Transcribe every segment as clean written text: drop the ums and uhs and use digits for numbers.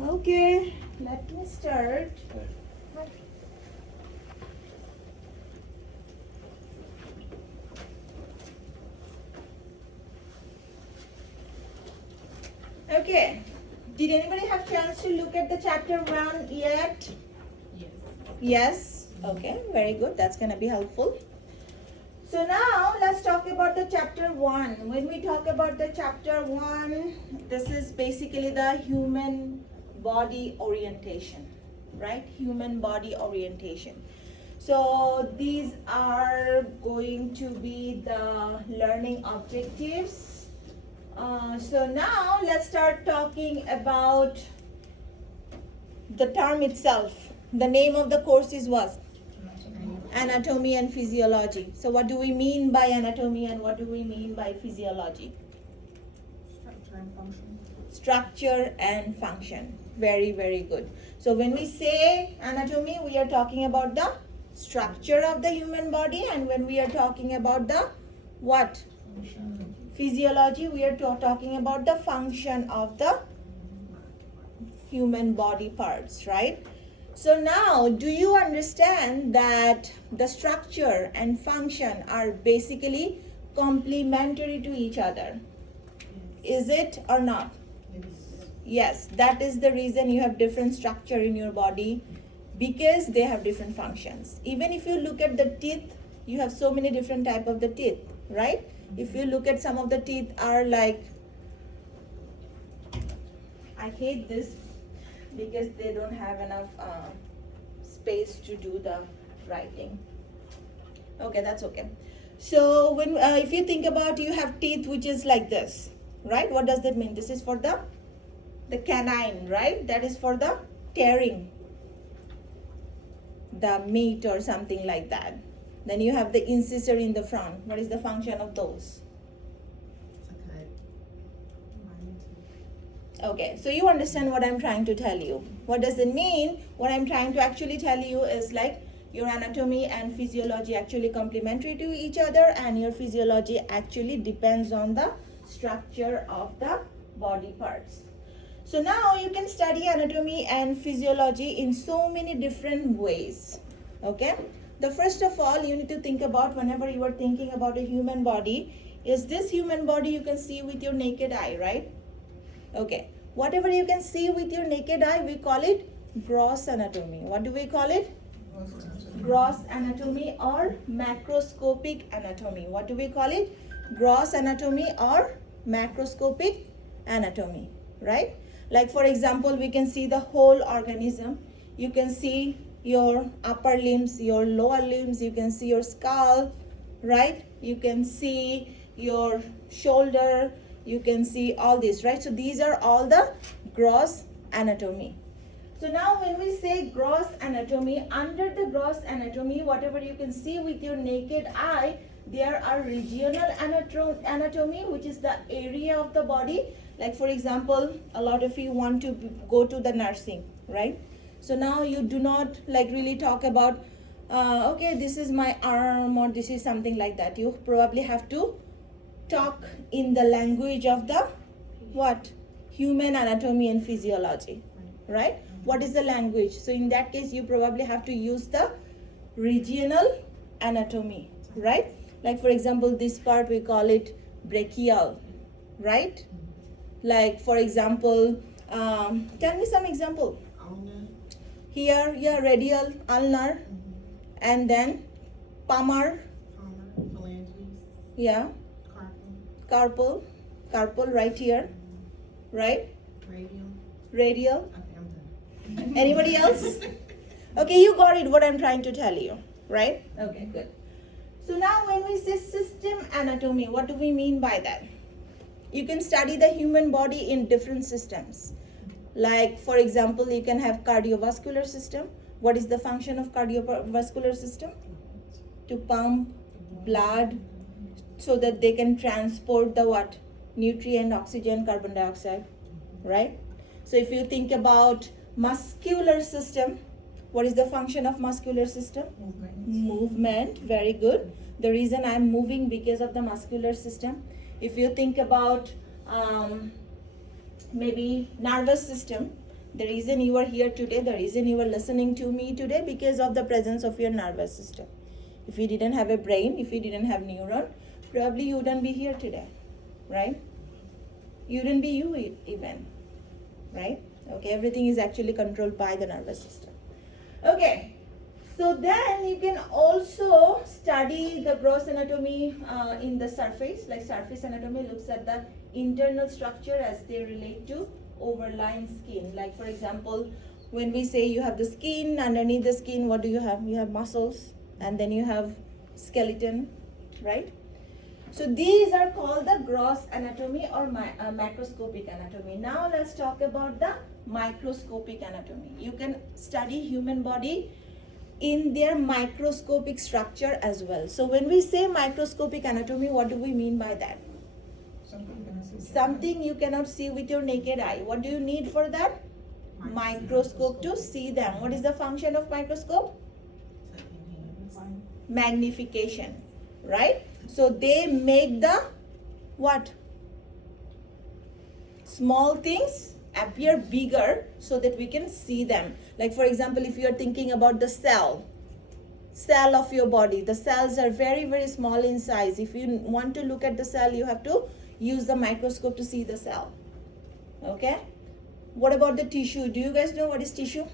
Okay, let me start. Okay, did anybody have chance to look at the chapter 1 yet? Yes. Yes? Okay, very good. That's going to be helpful. So now let's talk about the chapter 1. When we talk about the chapter 1, this is basically the human body orientation, right? Human body orientation. So these are going to be the learning objectives. So now let's start talking about the term itself. The name of the course is what? Anatomy and physiology. So what do we mean by anatomy and what do we mean by physiology? Structure and function. Structure and function. Very, very good. So when we say anatomy, we are talking about the structure of the human body, and when we are talking about the what? Function. Physiology, we are talking about the function of the human body parts, right? So now, do you understand that the structure and function are basically complementary to each other? Is it or not? Yes, that is the reason you have different structure in your body, because they have different functions. Even if you look at the teeth, you have so many different type of the teeth, right? If you look at some of the teeth are like, I hate this because they don't have enough space to do the writing. Okay, that's okay. So when if you think about, you have teeth which is like this, right? What does that mean? This is for the canine, right? That is for the tearing the meat or something like that. Then you have the incisor in the front. What is the function of those? Okay, so you understand what I'm trying to tell you. What does it mean? What I'm trying to actually tell you is like your anatomy and physiology actually complementary to each other, and your physiology actually depends on the structure of the body parts. So now you can study anatomy and physiology in so many different ways. Okay? The first of all, you need to think about, whenever you are thinking about a human body, is this human body you can see with your naked eye, right? Okay, whatever you can see with your naked eye, we call it gross anatomy. What do we call it? Gross anatomy or macroscopic anatomy. What do we call it? Gross anatomy or macroscopic anatomy, right? Like for example, we can see the whole organism. You can see your upper limbs, your lower limbs, you can see your skull, right? You can see your shoulder, you can see all this, right? So these are all the gross anatomy. So now when we say gross anatomy, under the gross anatomy, whatever you can see with your naked eye, there are regional anatomy, which is the area of the body. Like for example, a lot of you want to go to the nursing, right? So now you do not like really talk about, okay, this is my arm or this is something like that. You probably have to talk in the language of the what? Human anatomy and physiology, right? What is the language? So in that case, you probably have to use the regional anatomy, right? Like for example, this part we call it brachial, right? Like for example, tell me some example. Here, yeah, radial, ulnar, and then palmar, yeah, carpal right here, right? Radial. Anybody else? Okay, you got it, what I'm trying to tell you, right? Okay, good. So now when we say system anatomy, what do we mean by that? You can study the human body in different systems. Like for example, you can have cardiovascular system. What is the function of cardiovascular system? To pump blood so that they can transport the what? Nutrient, oxygen, carbon dioxide, right? So if you think about muscular system, what is the function of muscular system? Movement, very good. The reason I'm moving because of the muscular system. If you think about maybe nervous system, The reason you are here today, the reason you are listening to me today, because of the presence of your nervous system. If you didn't have a brain, if you didn't have neuron, probably you wouldn't be here today, right? You wouldn't be you even, right? Okay, everything is actually controlled by the nervous system. Okay, so then you can also study the gross anatomy in the surface, like surface anatomy looks at the internal structure as they relate to overlying skin. Like for example, when we say you have the skin, underneath the skin, what do you have? You have muscles, and then you have skeleton, right? So these are called the gross anatomy or macroscopic anatomy. Now let's talk about the microscopic anatomy. You can study human body in their microscopic structure as well. So when we say microscopic anatomy, what do we mean by that? Something you cannot see with your naked eye. What do you need for that? Microscope to see them. What is the function of microscope? Magnification, right? So they make the what? Small things appear bigger so that we can see them. Like for example, if you are thinking about the cell of your body, the cells are very, very small in size. If you want to look at the cell, you have to use the microscope to see the cell. Okay? What about the tissue? Do you guys know what is tissue?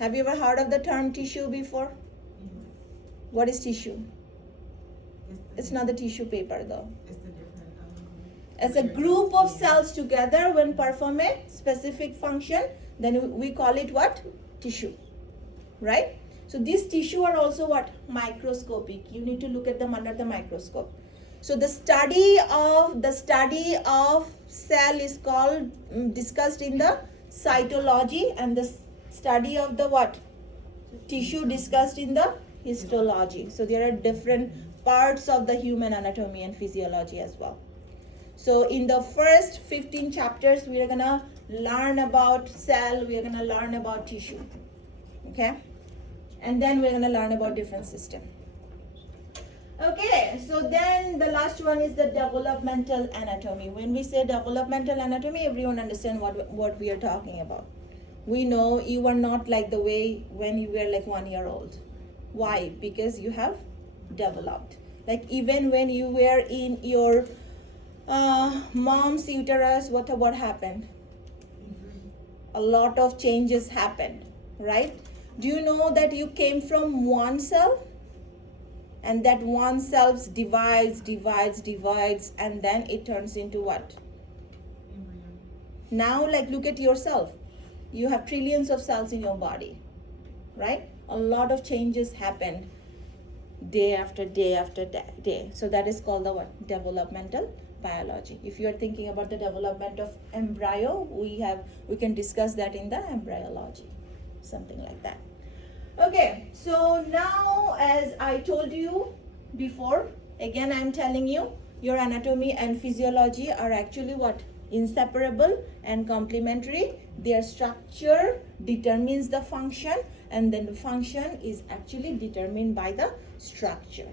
Have you ever heard of the term tissue before? What is tissue? It's not the tissue paper though. It's a group of cells together when perform a specific function, then we call it what? Tissue, right? So these tissue are also what? Microscopic. You need to look at them under the microscope. So the study of cell is called discussed in the cytology, and the study of the what? Tissue discussed in the histology. So there are different parts of the human anatomy and physiology as well. So in the first 15 chapters, we are gonna learn about cell, we are gonna learn about tissue, okay? And then we're gonna learn about different system. Okay, so then the last one is the developmental anatomy. When we say developmental anatomy, everyone understands what we are talking about. We know you are not like the way when you were like 1 year old. Why? Because you have developed. Like even when you were in your mom's uterus, what happened? A lot of changes happened, right? Do you know that you came from one cell? And that one cell divides, and then it turns into what? Now, like, look at yourself. You have trillions of cells in your body, right? A lot of changes happened day after day after day. So that is called the what? Developmental biology. If you are thinking about the development of embryo, we can discuss that in the embryology, something like that. Okay, so now as I told you before, again I'm telling you, your anatomy and physiology are actually what? Inseparable and complementary. Their structure determines the function, and then the function is actually determined by the structure.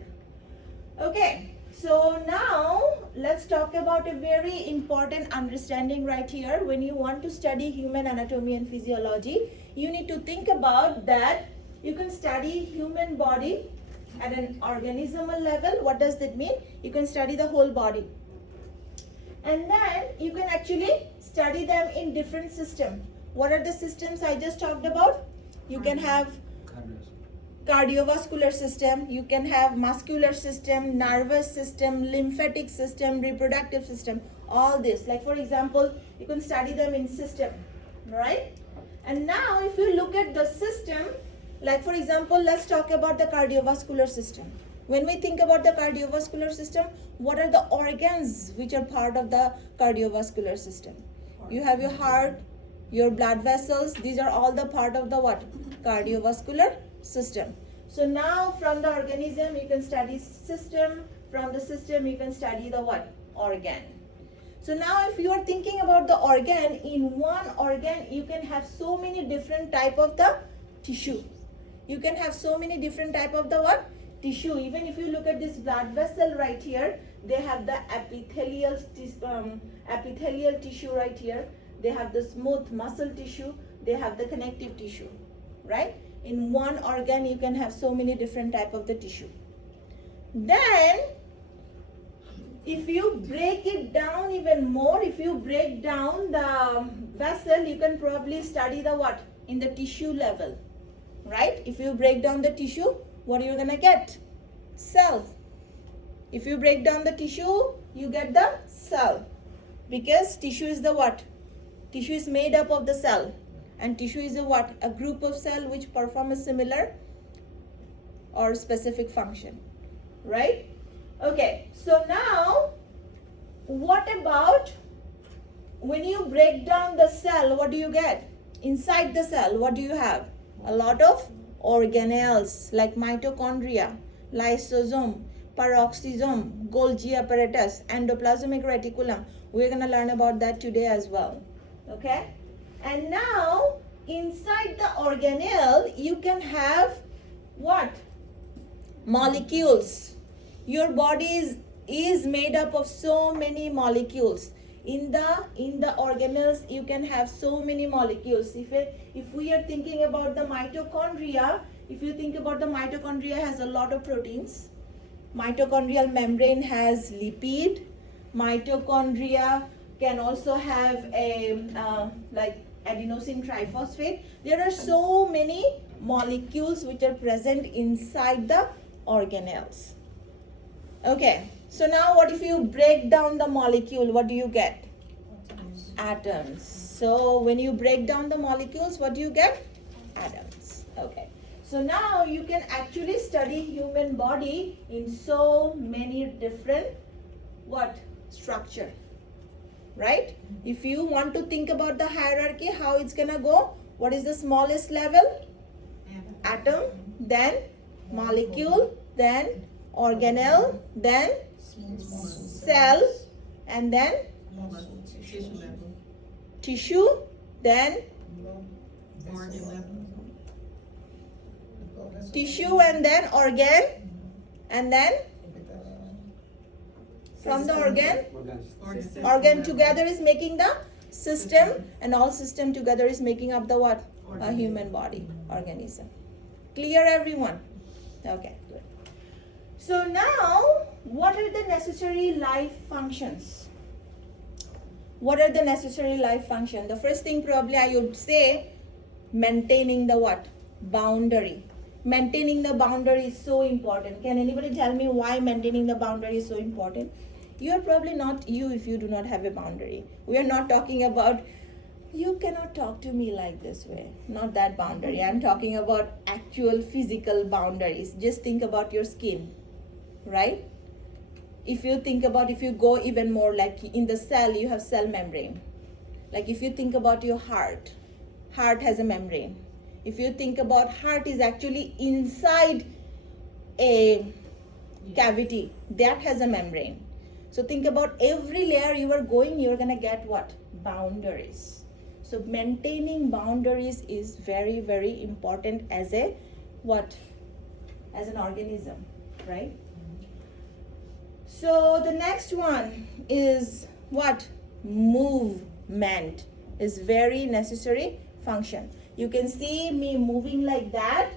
Okay, so now let's talk about a very important understanding right here. When you want to study human anatomy and physiology, you need to think about that you can study human body at an organismal level. What does that mean? You can study the whole body. And then you can actually study them in different systems. What are the systems I just talked about? You can have cardiovascular system, you can have muscular system, nervous system, lymphatic system, reproductive system, all this. Like for example, you can study them in system, right? And now if you look at the system, like for example, let's talk about the cardiovascular system. When we think about the cardiovascular system, what are the organs which are part of the cardiovascular system? You have your heart, your blood vessels, these are all the part of the what? Cardiovascular system. So now from the organism you can study system, from the system you can study the what? Organ. So now if you are thinking about the organ, in one organ you can have so many different type of the tissue. You can have so many different type of the what? Tissue. Even if you look at this blood vessel right here, they have the epithelial tissue right here. they have the smooth muscle tissue, they have the connective tissue, right? In one organ you can have so many different type of the tissue. Then if you break it down even more, if you break down the vessel, you can probably study the what? In the tissue level, right? If you break down the tissue, what are you gonna get? Cell. If you break down the tissue, you get the cell. Because tissue is the what? Tissue is made up of the cell. And tissue is a what? A group of cell which perform a similar or specific function, right? Okay, so now what about when you break down the cell, what do you get? Inside the cell, what do you have? A lot of organelles like mitochondria, lysosome, peroxisome, Golgi apparatus, endoplasmic reticulum. We're going to learn about that today as well. Okay? And now inside the organelle, you can have what? Molecules. Your body is made up of so many molecules. In the organelles, you can have so many molecules. If we are thinking about the mitochondria, if you think about the mitochondria has a lot of proteins. Mitochondrial membrane has lipid. Mitochondria can also have a like adenosine triphosphate. There are so many molecules which are present inside the organelles. Okay, so now what if you break down the molecule? What do you get? Atoms. So when you break down the molecules, what do you get? Atoms. Okay. So now you can actually study human body in so many different what? Structure. Right? If you want to think about the hierarchy, how it's gonna go? What is the smallest level? Atom, then molecule, then organelle, then cell, and then tissue, then tissue, and then organ, and then from the organ together is making the system, and all system together is making up the what? A human body, organism. Clear, everyone? Okay, good. So now, what are the necessary life functions? What are the necessary life functions? The first thing probably I would say, maintaining the what? Boundary. Maintaining the boundary is so important. Can anybody tell me why maintaining the boundary is so important? You are probably not you if you do not have a boundary. We are not talking about, you cannot talk to me like this way. Not that boundary. I'm talking about actual physical boundaries. Just think about your skin. Right? If you think about, if you go even more, like in the cell, you have cell membrane. Like if you think about your heart has a membrane. If you think about heart is actually inside a cavity, that has a membrane. So think about every layer you are going, you're gonna get what? Boundaries. So maintaining boundaries is very, very important as a what? As an organism, right? So the next one is what? Movement is very necessary function. You can see me moving like that,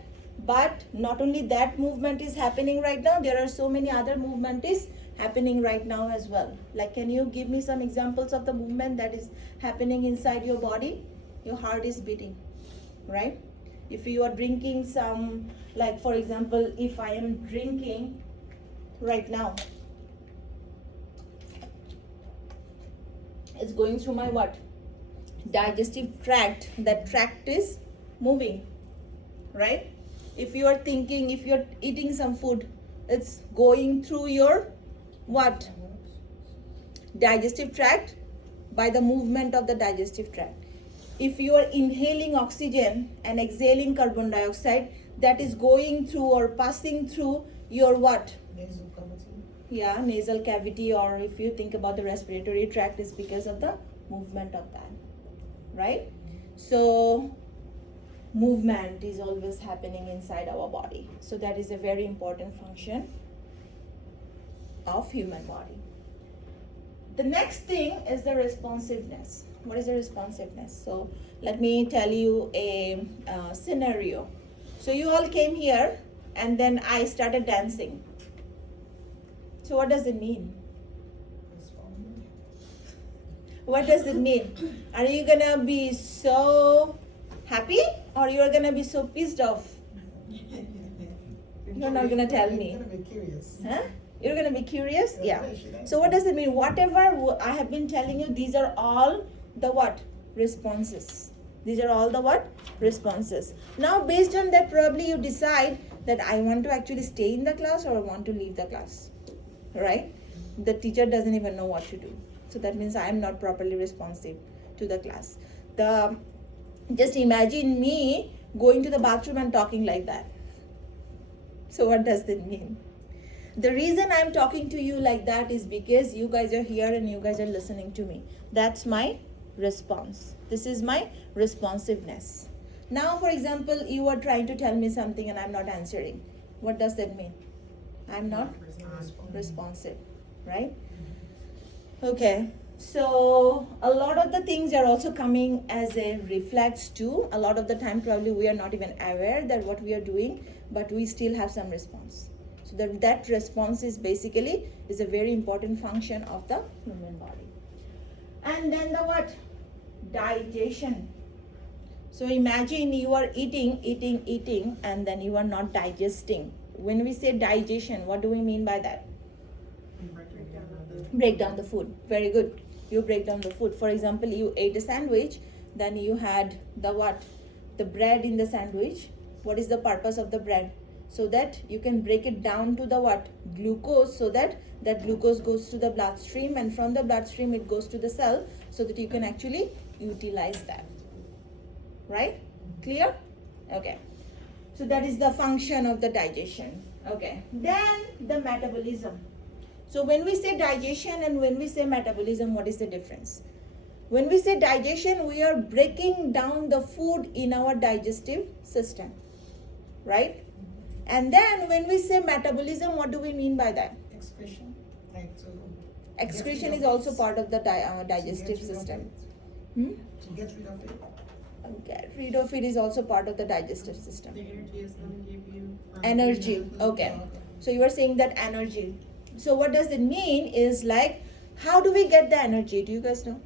but not only that movement is happening right now, there are so many other movement is happening right now as well. Like, can you give me some examples of the movement that is happening inside your body? Your heart is beating, right? If you are drinking some, like for example, if I am drinking right now, it's going through my what? Digestive tract. That tract is moving, right? If you are thinking, if you're eating some food, it's going through your what? Digestive tract by the movement of the digestive tract. If you are inhaling oxygen and exhaling carbon dioxide, that is going through or passing through your what? Yeah, nasal cavity, or if you think about the respiratory tract, is because of the movement of that, right? So movement is always happening inside our body. So that is a very important function of human body. The next thing is the responsiveness. What is the responsiveness? So let me tell you a scenario. So you all came here and then I started dancing. So what does it mean? What does it mean? Are you gonna be so happy or you're gonna be so pissed off? You're not gonna tell me. You're gonna be curious. Huh? You're gonna be curious? Yeah. So what does it mean? Whatever I have been telling you, these are all the what? Responses. These are all the what? Responses. Now based on that, probably you decide that I want to actually stay in the class or I want to leave the class. Right? The teacher doesn't even know what to do. So that means I am not properly responsive to the class. Just imagine me going to the bathroom and talking like that. So what does that mean? The reason I'm talking to you like that is because you guys are here and you guys are listening to me. That's my response. This is my responsiveness. Now, for example, you are trying to tell me something and I'm not answering. What does that mean? I'm not responsive, right? Okay, so a lot of the things are also coming as a reflex too. A lot of the time probably we are not even aware that what we are doing, but we still have some response. So that response is basically is a very important function of the human body. And then the what? Digestion. So imagine you are eating and then you are not digesting. When we say digestion, what do we mean by that? Break down the food. Very good. You break down the food. For example, you ate a sandwich, then you had the what? The bread in the sandwich. What is the purpose of the bread? So that you can break it down to the what? Glucose, so that glucose goes to the bloodstream and from the bloodstream it goes to the cell so that you can actually utilize that. Right? Clear? Okay. So that is the function of the digestion. Okay. Then the metabolism. So when we say digestion and when we say metabolism, what is the difference? When we say digestion, we are breaking down the food in our digestive system, right? And then when we say metabolism, what do we mean by that? Excretion. Like to Excretion is also part of the digestive system. To get rid of it. Get rid of it is also part of the digestive system. The energy is gonna give you. Energy. Okay. So you are saying that energy. So what does it mean is like, how do we get the energy? Do you guys know?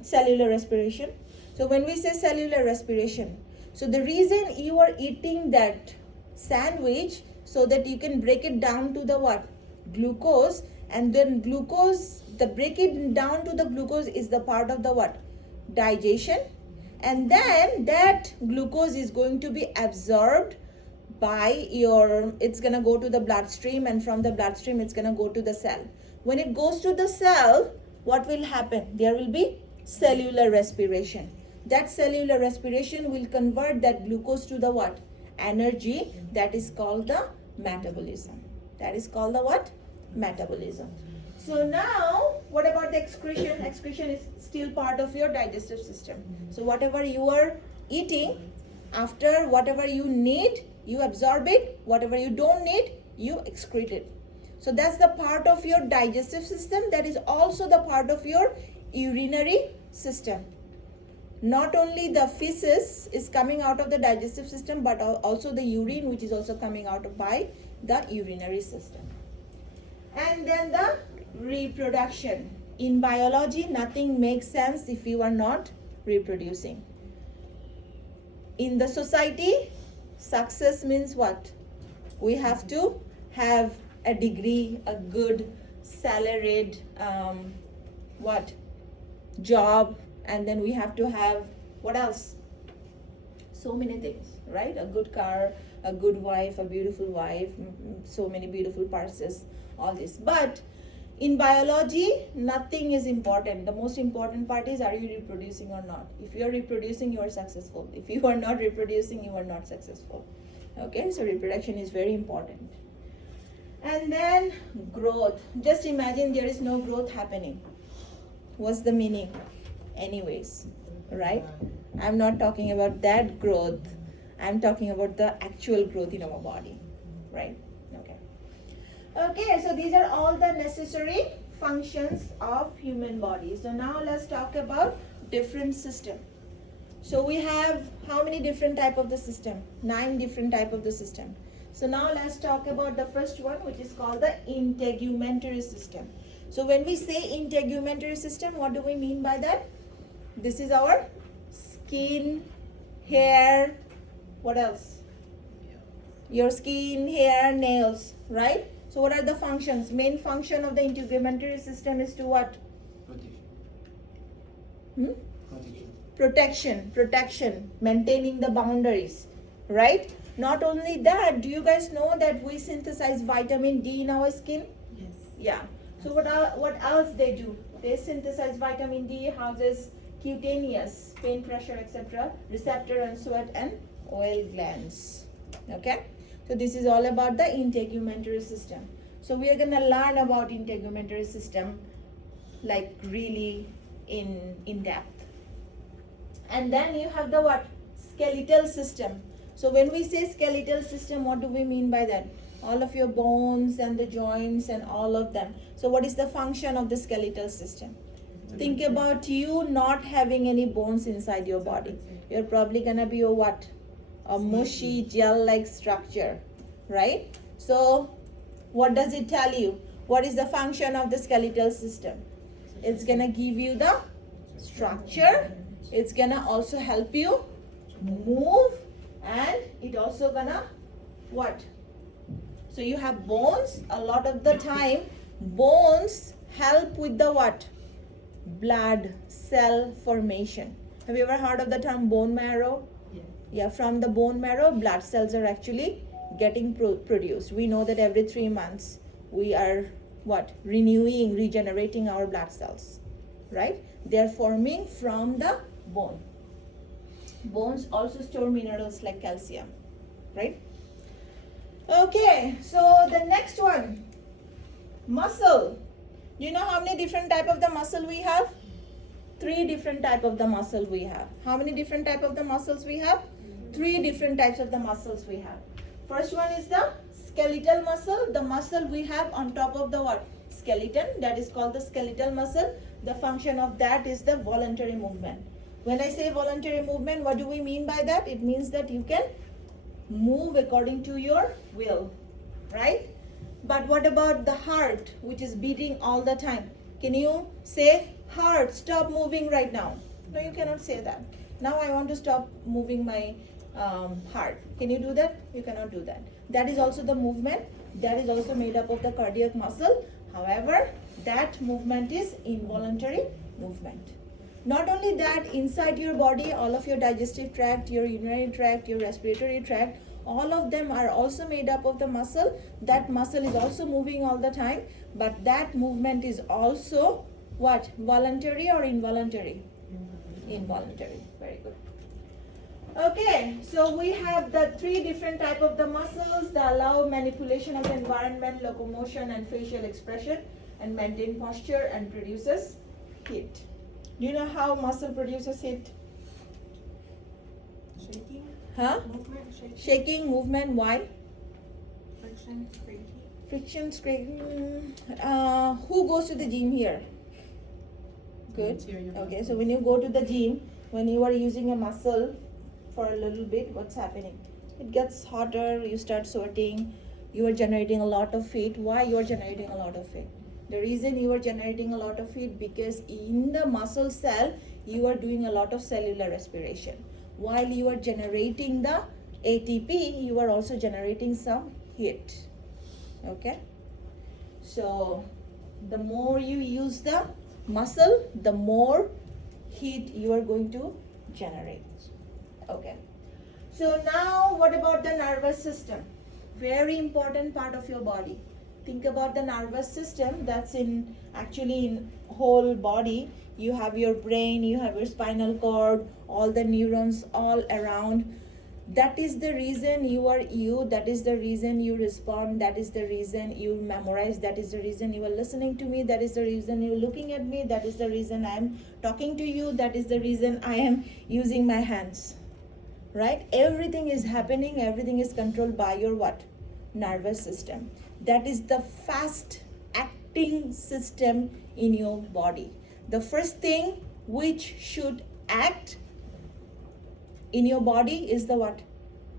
Cellular respiration. So when we say cellular respiration, so the reason you are eating that sandwich so that you can break it down to the what? Glucose, and then glucose, the breaking down to the glucose is the part of the what? Digestion. And then that glucose is going to be absorbed by it's gonna go to the bloodstream, and from the bloodstream it's gonna go to the cell. When it goes to the cell, what will happen? There will be cellular respiration. That cellular respiration will convert that glucose to the what? Energy. That is called the metabolism. That is called the what? Metabolism. So now, what about the excretion? Excretion is still part of your digestive system. So whatever you are eating, after whatever you need, you absorb it. Whatever you don't need, you excrete it. So that's the part of your digestive system. That is also the part of your urinary system. Not only the feces is coming out of the digestive system, but also the urine, which is also coming out by the urinary system. And then the reproduction. In biology, nothing makes sense if you are not reproducing. In the society, success means what? We have to have a degree, a good salaried job, and then we have to have what else? So many things, right? A good car, a good wife, a beautiful wife, so many beautiful purses, all this. But in biology, nothing is important. The most important part is, are you reproducing or not? If you are reproducing, you are successful. If you are not reproducing, you are not successful. Okay, so reproduction is very important. And then growth. Just imagine there is no growth happening. What's the meaning? Anyways, right? I'm not talking about that growth. I'm talking about the actual growth in our body, right? Okay. Okay, so these are all the necessary functions of human body. So now let's talk about different system. So we have how many different type of the system? 9 different type of the system. So now let's talk about the first one, which is called the integumentary system. So when we say integumentary system, what do we mean by that? This is our skin, hair, what else? Your skin, hair, nails, right? So what are the functions? Main function of the integumentary system is to what? Protection, maintaining the boundaries, right? Not only that, do you guys know that we synthesize vitamin D in our skin? Yes. Yeah. So what else they do? They synthesize vitamin D, houses cutaneous, pain, pressure, etc., receptor and sweat and oil glands. Okay? So this is all about the integumentary system. So we are gonna learn about integumentary system like really in depth. And then you have the what? Skeletal system. So when we say skeletal system, what do we mean by that? All of your bones and the joints and all of them. So what is the function of the skeletal system? Think about you not having any bones inside your body. You're probably gonna be a what? A mushy gel-like structure, right? So what does it tell you? What is the function of the skeletal system? It's gonna give you the structure. It's gonna also help you move, and it also gonna what? So you have bones. A lot of the time bones help with the what? Blood cell formation. Have you ever heard of the term bone marrow? Yes. Yeah, from the bone marrow blood cells are actually getting produced. We know that every 3 months we are what? Regenerating our blood cells, right? They are forming from the bone. Bones also store minerals like calcium, right? Okay, so the next one, muscle. Do you know how many different type of the muscle we have? 3 different type of the muscle we have. How many different type of the muscles we have? 3 different types of the muscles we have. First one is the skeletal muscle, the muscle we have on top of the what? Skeleton, that is called the skeletal muscle. The function of that is the voluntary movement. When I say voluntary movement, what do we mean by that? It means that you can move according to your will, right? But what about the heart, which is beating all the time? Can you say, heart, stop moving right now? No, you cannot say that. Now I want to stop moving my heart. Can you do that? You cannot do that. That is also the movement. That is also made up of the cardiac muscle. However, that movement is involuntary movement. Not only that, inside your body, all of your digestive tract, your urinary tract, your respiratory tract, all of them are also made up of the muscle. That muscle is also moving all the time, but that movement is also what? Voluntary or involuntary? Involuntary. Very good. Okay, so we have the 3 different type of the muscles that allow manipulation of the environment, locomotion and facial expression, and maintain posture and produces heat. Do you know how muscle produces heat? Shaking. Huh? Movement. Shaking. Shaking, movement, why? Friction. Creaking. Friction, scraping. Who goes to the gym here? Good. Okay, so when you go to the gym, when you are using a muscle for a little bit, what's happening? It gets hotter, you start sweating, you are generating a lot of heat. Why you are generating a lot of heat? The reason you are generating a lot of heat, because in the muscle cell, you are doing a lot of cellular respiration. While you are generating the ATP, you are also generating some heat. Okay? So, the more you use the muscle, the more heat you are going to generate. Okay. So now what about the nervous system? Very important part of your body. Think about the nervous system. That's actually in whole body. You have your brain, you have your spinal cord, all the neurons all around. That is the reason you are you. That is the reason you respond. That is the reason you memorize. That is the reason you are listening to me. That is the reason you're looking at me. That is the reason I am talking to you. That is the reason I am using my hands. Right? Everything is happening. Everything is controlled by your what? Nervous system. that is the fast acting system in your body. The first thing which should act in your body is the what?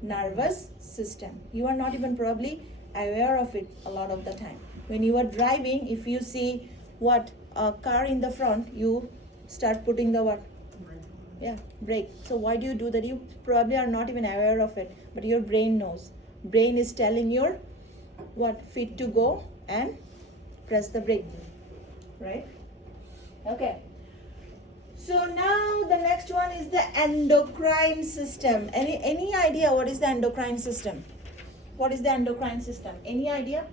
Nervous system. You are not even probably aware of it a lot of the time. When you are driving, if you see what a car in the front, you start putting the what? Yeah, brake. So why do you do that? You probably are not even aware of it, but your brain knows. Brain is telling your what? Feet to go and press the brake, right? Okay. So now the next one is the endocrine system. Any idea what is the endocrine system? What is the endocrine system? Any idea?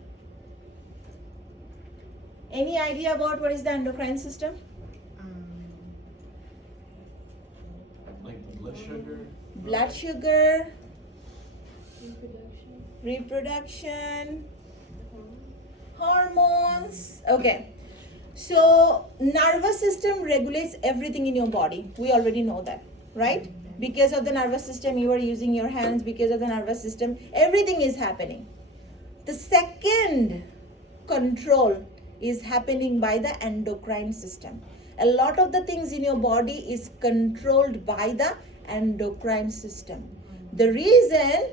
Any idea about what is the endocrine system? Like the blood sugar. Blood sugar, Reproduction. reproduction, hormones. Okay. So nervous system regulates everything in your body. We already know that, right? Because of the nervous system, you are using your hands. Because of the nervous system, everything is happening. The second control is happening by the endocrine system. A lot of the things in your body is controlled by the endocrine system. The reason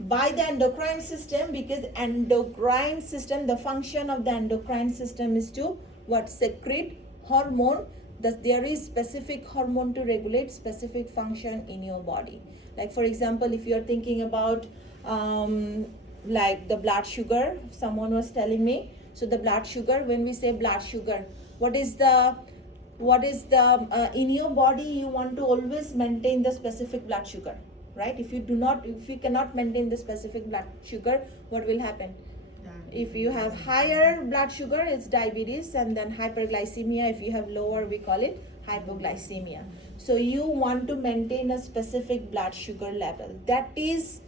by the endocrine system, because endocrine system, the function of the endocrine system is to what? Secrete hormone. That there is specific hormone to regulate specific function in your body. Like for example, if you are thinking about like the blood sugar, someone was telling me. So the blood sugar, when we say blood sugar, what is the in your body, you want to always maintain the specific blood sugar, right? If you cannot maintain the specific blood sugar, what will happen? If you have higher blood sugar, it's diabetes, and then hyperglycemia. If you have lower, we call it hypoglycemia. So you want to maintain a specific blood sugar level. That is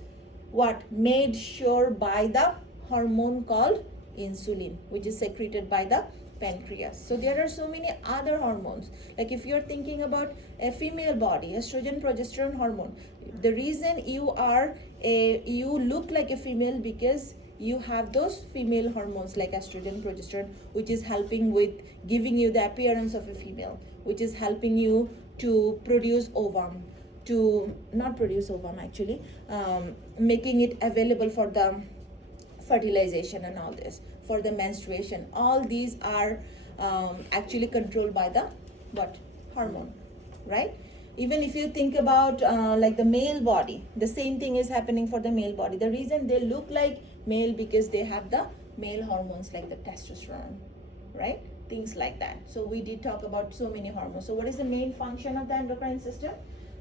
what? Made sure by the hormone called insulin, which is secreted by the pancreas. So there are so many other hormones. Like if you're thinking about a female body, estrogen, progesterone hormone. The reason you look like a female because you have those female hormones like estrogen, progesterone, which is helping with giving you the appearance of a female, which is helping you to produce ovum, to not produce ovum actually, making it available for the fertilization and all this, for the menstruation. All these are actually controlled by the what? Hormone, right? Even if you think about like the male body, the same thing is happening for the male body. The reason they look like male because they have the male hormones like the testosterone, right? Things like that. So we did talk about so many hormones. So what is the main function of the endocrine system?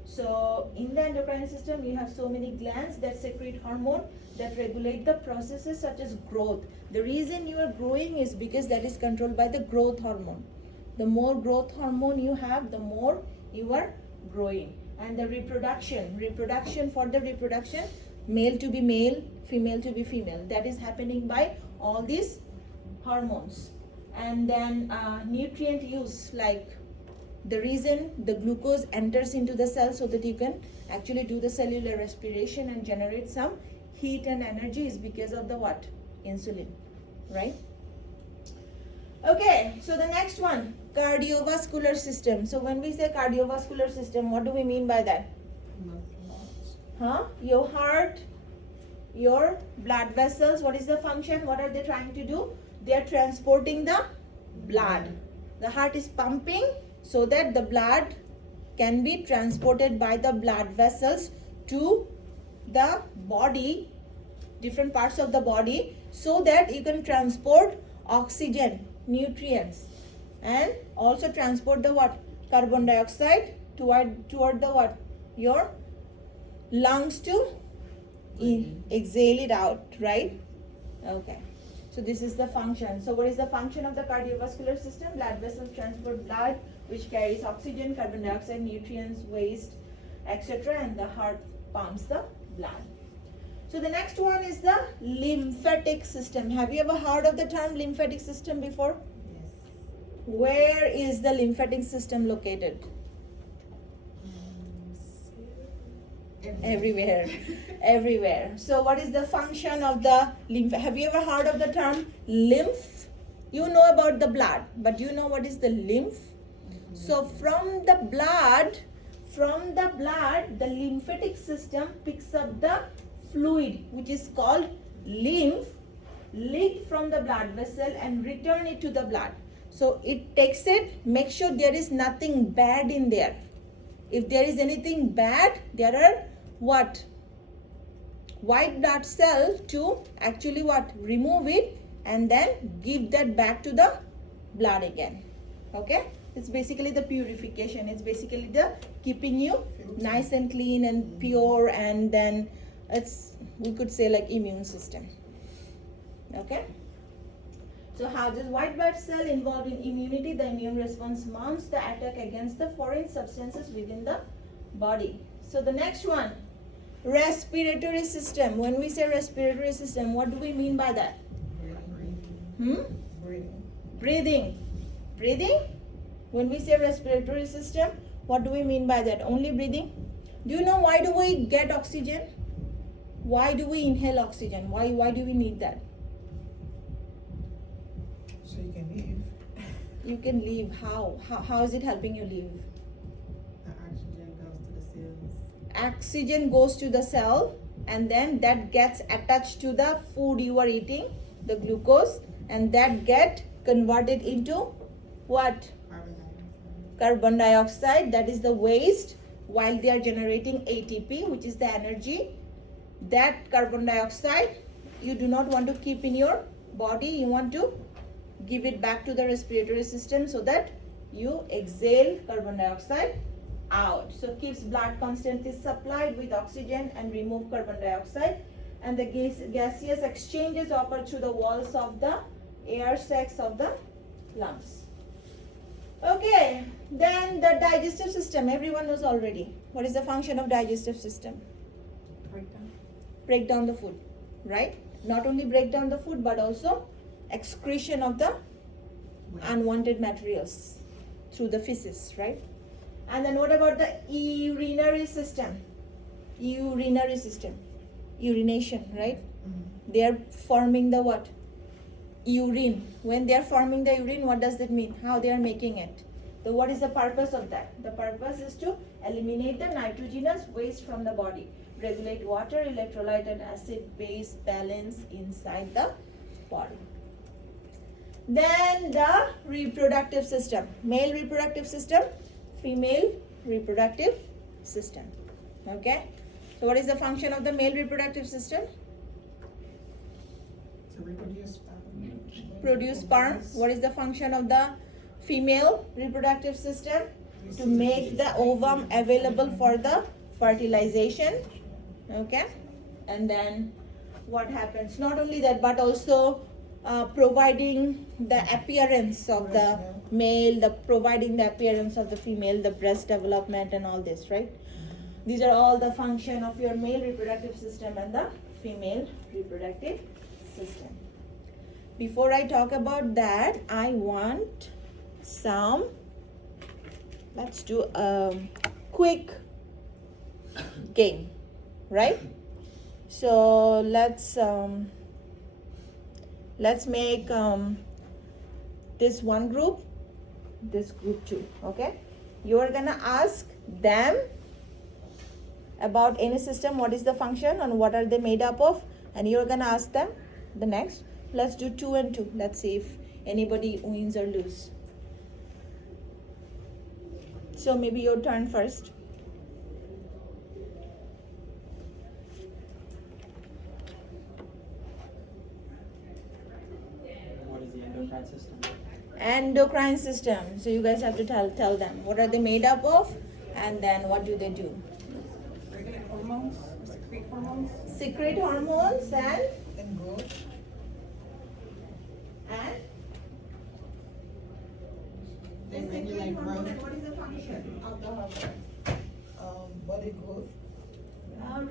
So in the endocrine system, you have so many glands that secrete hormone that regulate the processes such as growth. The reason you are growing is because that is controlled by the growth hormone. The more growth hormone you have, the more you are growing. And the reproduction for the reproduction, male to be male, female to be female. That is happening by all these hormones. And then nutrient use, like the reason the glucose enters into the cell so that you can actually do the cellular respiration and generate some heat and energy is because of the what? Insulin, right? Okay, so the next one, cardiovascular system. So when we say cardiovascular system, what do we mean by that? Your heart, your blood vessels, what is the function? What are they trying to do? They are transporting the blood. The heart is pumping so that the blood can be transported by the blood vessels to the body, different parts of the body, so that you can transport oxygen, nutrients, and also transport the what? Carbon dioxide toward the what? Your lungs to exhale it out, right? Okay. So this is the function. So what is the function of the cardiovascular system? Blood vessels transport blood, which carries oxygen, carbon dioxide, nutrients, waste, etc. And the heart pumps the blood. So the next one is the lymphatic system. Have you ever heard of the term lymphatic system before? Yes. Where is the lymphatic system located? Everywhere. Everywhere. Everywhere. So what is the function of the lymph? Have you ever heard of the term lymph? You know about the blood, but do you know what is the lymph? So from the blood, the lymphatic system picks up the fluid which is called lymph, leaked from the blood vessel and return it to the blood. So it takes it, make sure there is nothing bad in there. If there is anything bad, there are what? White blood cell to actually what? Remove it and then give that back to the blood again. Okay? It's basically the purification. It's basically the keeping you nice and clean and pure, and then it's, we could say, like immune system. Okay? So how does white blood cell involved in immunity? The immune response mounts the attack against the foreign substances within the body. So the next one, respiratory system. When we say respiratory system, what do we mean by that? Breathing. Breathing. Breathing? When we say respiratory system, what do we mean by that? Only breathing? Do you know why do we get oxygen? Why do we inhale oxygen? Why do we need that? So you can live. You can live. How is it helping you live? The oxygen goes to the cells. Oxygen goes to the cell and then that gets attached to the food you are eating, the glucose, and that get converted into what? Carbon dioxide. Carbon dioxide. That is the waste, while they are generating ATP, which is the energy. That carbon dioxide you do not want to keep in your body. You want to give it back to the respiratory system so that you exhale carbon dioxide out. So keeps blood constantly supplied with oxygen and remove carbon dioxide, and the gaseous exchanges occur through the walls of the air sacs of the lungs. Okay, then the digestive system, everyone knows already. What is the function of digestive system? Breakdown. Break down the food, right? Not only break down the food, but also excretion of the unwanted materials through the feces, right? And then what about the urinary system? Urinary system, urination, right? They are forming the what? Urine. When they are forming the urine, what does that mean? How they are making it? So what is the purpose of that? The purpose is to eliminate the nitrogenous waste from the body, regulate water, electrolyte and acid base balance inside the body. Then the reproductive system, male reproductive system, female reproductive system. Okay, so what is the function of the male reproductive system? To reproduce. Produce sperm. What is the function of the female reproductive system? To make the ovum available for the fertilization. Okay, and then what happens? Not only that, but also providing the appearance of the male, providing the appearance of the female, the breast development and all this, right? These are all the function of your male reproductive system and the female reproductive system. Before I talk about that, I want some, let's do a quick game, right? So let's make this one group, this group two, okay? You are gonna ask them about any system, what is the function and what are they made up of, and you're gonna ask them the next. Let's do 2 and 2. Let's see if anybody wins or lose. So maybe your turn first. What is the endocrine system? Endocrine system. So you guys have to tell them what are they made up of, and then what do they do? Regulate hormones. Secrete hormones. Secrete hormones And growth. and They secrete regulate hormone. growth. And what is the function of the hormone? Body growth.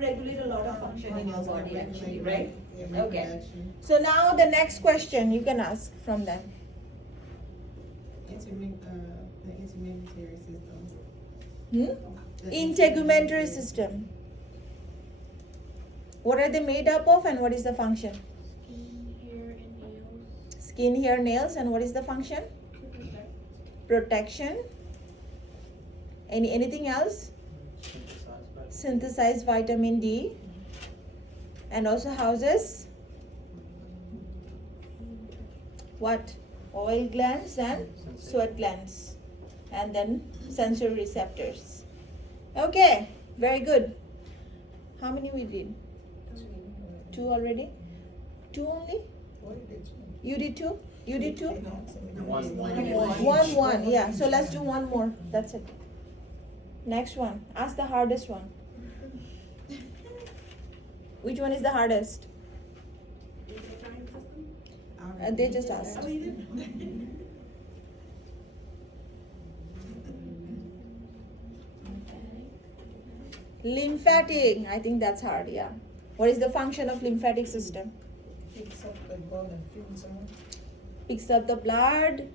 Regulate a lot of function in your body actually, right? Yeah, Okay. reproduction. So now the next question you can ask from them. The integumentary system. Hmm? The Integumentary system. What are they made up of and what is the function? Skin, hair, and nails. Skin, hair, nails, and what is the function? To protect. Protection. Anything else? Synthesize vitamin D. And also houses what? Oil glands and sweat glands. And then sensory receptors. Okay, very good. How many we did? 2 already? 2 only? You did 2? You did 2? One, yeah. So let's do one more. That's it. Next one. Ask the hardest one. Which one is the hardest? They just asked. Lymphatic. I think that's hard, yeah. What is the function of lymphatic system? Picks up the blood and fills out. Picks up the blood,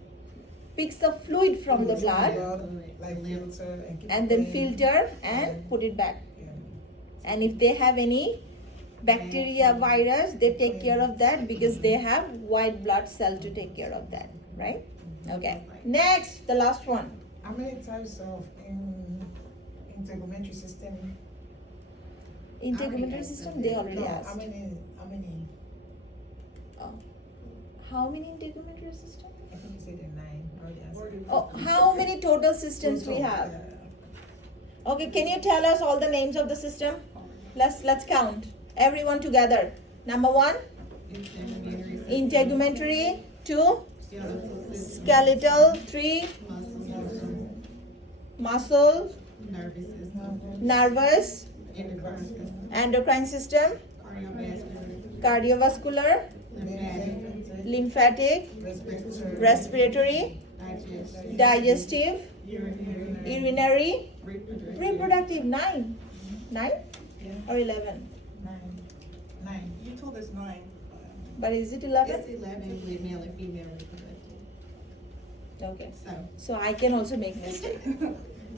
picks the fluid from the blood, Like filter and keep and it then clean. filter and put it back. Yeah. And if they have any bacteria, virus, they take care of that because they have white blood cell to take care of that, right? Okay. Next, the last one. How many types of integumentary system? Integumentary system, they already No, asked. how many? Oh. How many integumentary systems? I think you said 9. Already answered. Oh, how many total systems we have? Okay, can you tell us all the names of the system? Let's count. Everyone together. Number 1, integumentary. 2, skeletal. 3, muscle. Nervous system. Nervous. Endocrine system. Cardiovascular. Lymphatic. Respiratory. Digestive. Urinary. Reproductive. 9. 9 or 11? 9. You told us 9. But is it 11? It's 11 with male and female reproductive. Okay. So, So I can also make mistake.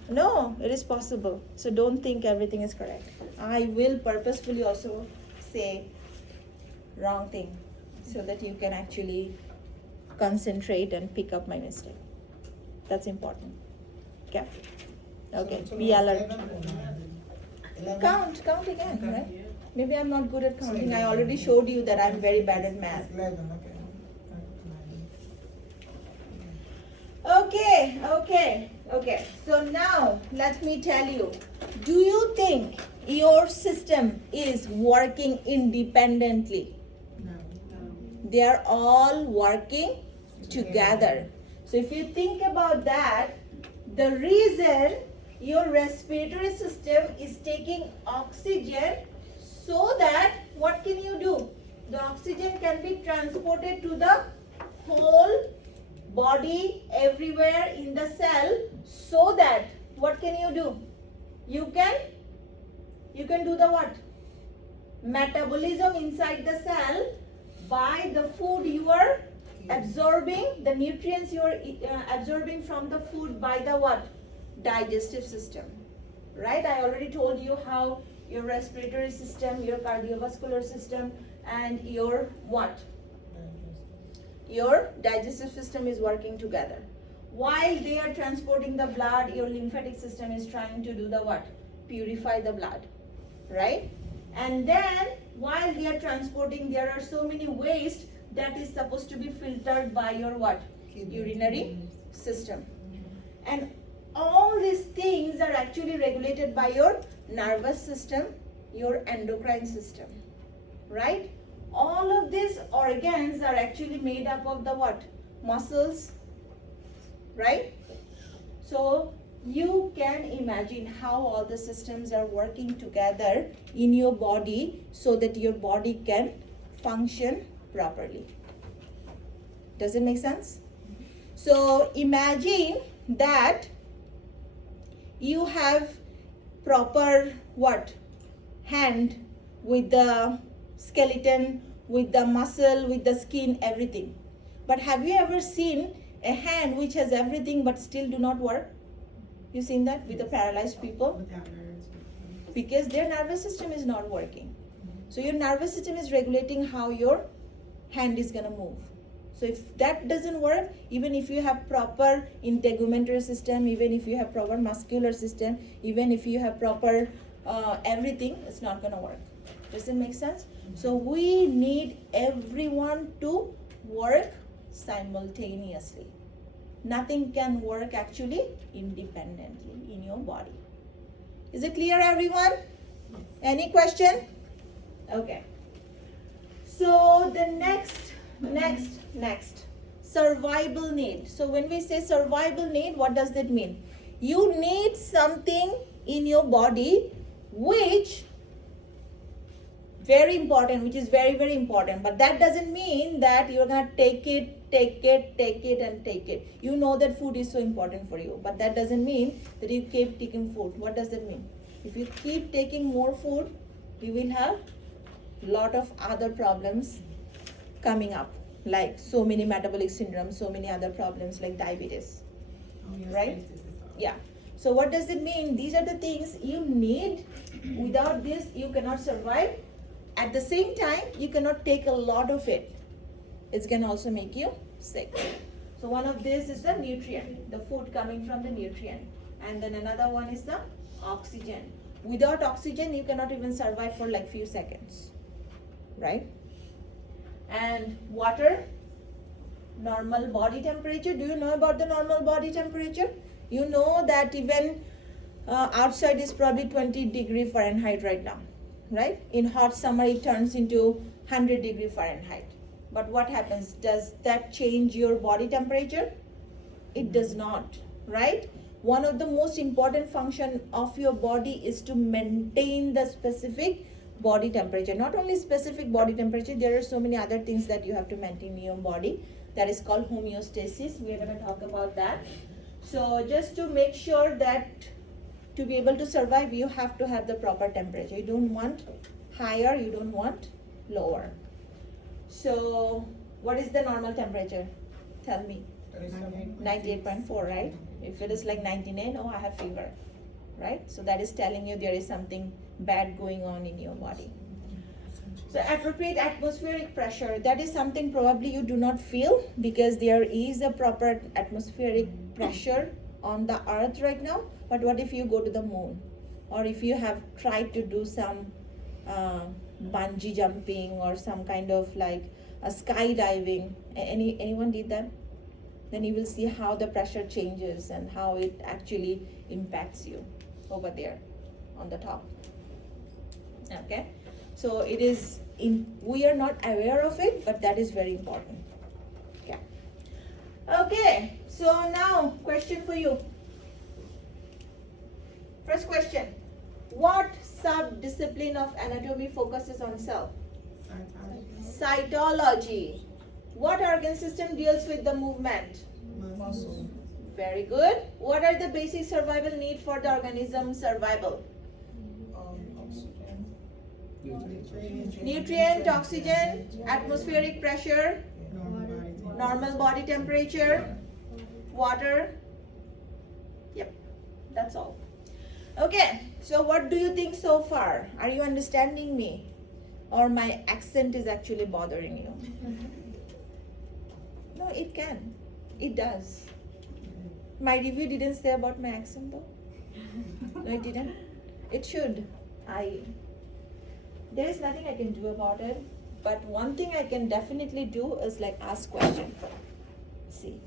No, it is possible. So don't think everything is correct. I will purposefully also say wrong thing so that you can actually concentrate and pick up my mistake. That's important. Okay. Okay. Be alert. 11. Count again, right? Maybe I'm not good at counting. I already showed you that I'm very bad at math. 11. Okay. So now let me tell you, do you think your system is working independently? no. They are all working together. So if you think about that, the reason your respiratory system is taking oxygen so that what can you do? The oxygen can be transported to the whole body, everywhere in the cell, so that what can you do? You can do the what? Metabolism inside the cell by the food you are absorbing, the nutrients you are absorbing from the food by the what? Digestive system. Right? I already told you how your respiratory system, your cardiovascular system, and your what? Your digestive system is working together. While they are transporting the blood, your lymphatic system is trying to do the what? Purify the blood, right? And then while they are transporting, there are so many waste that is supposed to be filtered by your what? Urinary system. And all these things are actually regulated by your nervous system, your endocrine system, right? All of these organs are actually made up of the what? Muscles, right? So you can imagine how all the systems are working together in your body so that your body can function properly. Does it make sense? So imagine that you have proper what? Hand with the skeleton, with the muscle, with the skin, everything. But have you ever seen a hand which has everything but still do not work? You seen that with the paralyzed people? Without nerves. Because their nervous system is not working. So your nervous system is regulating how your hand is gonna move. So if that doesn't work, even if you have proper integumentary system, even if you have proper muscular system, even if you have proper everything, it's not gonna work. Does it make sense? So we need everyone to work simultaneously. Nothing can work actually independently in your body. Is it clear, everyone? Any question? Okay. So the next, survival need. So when we say survival need, what does that mean? You need something in your body which very important, which is very, very important. But that doesn't mean that you're gonna take it. You know that food is so important for you, but that doesn't mean that you keep taking food. What does that mean? If you keep taking more food, you will have lot of other problems coming up, like so many metabolic syndromes, so many other problems like diabetes. Right? Yeah. So what does it mean? These are the things you need. Without this, you cannot survive. At the same time, you cannot take a lot of it. It's going to also make you sick. So one of these is the nutrient, the food coming from the nutrient. And then another one is the oxygen. Without oxygen, you cannot even survive for like few seconds. Right? And water, normal body temperature. Do you know about the normal body temperature? You know that even outside is probably 20°F right now, right? In hot summer, it turns into 100°F. But what happens? Does that change your body temperature? It does not, right? One of the most important function of your body is to maintain the specific body temperature. Not only specific body temperature, there are so many other things that you have to maintain in your body. That is called homeostasis. We are going to talk about that. So just to make sure that to be able to survive, you have to have the proper temperature. You don't want higher, you don't want lower. So what is the normal temperature? Tell me. 98.4, right? If it is like 99, oh, I have fever, right? So that is telling you there is something bad going on in your body. So appropriate atmospheric pressure, that is something probably you do not feel because there is a proper atmospheric pressure on the earth right now. But what if you go to the moon? Or if you have tried to do some bungee jumping or some kind of like a skydiving, anyone did that? Then you will see how the pressure changes and how it actually impacts you over there on the top. Okay, so it is we are not aware of it, but that is very important. Yeah. Okay, so now question for you. First question: what sub-discipline of anatomy focuses on cell? Cytology. What organ system deals with the movement? Muscle. Very good. What are the basic survival need for the organism survival? Nutrient, oxygen, atmospheric pressure, normal body temperature, water. Yep, that's all. Okay, so what do you think so far? Are you understanding me? Or my accent is actually bothering you? No, it can. It does. My review didn't say about my accent though. No, it didn't. It should. There is nothing I can do about it. But one thing I can definitely do is like ask questions. See.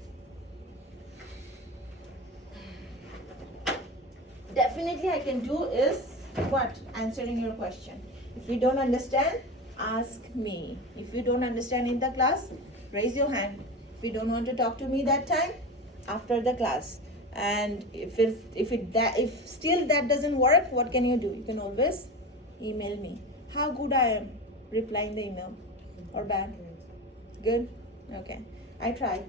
Definitely I can do is what? Answering your question. If you don't understand, ask me. If you don't understand in the class, raise your hand. If you don't want to talk to me that time, after the class. And if still that doesn't work, what can you do? You can always email me. How good I am replying the email or bad? Good? Okay. I try.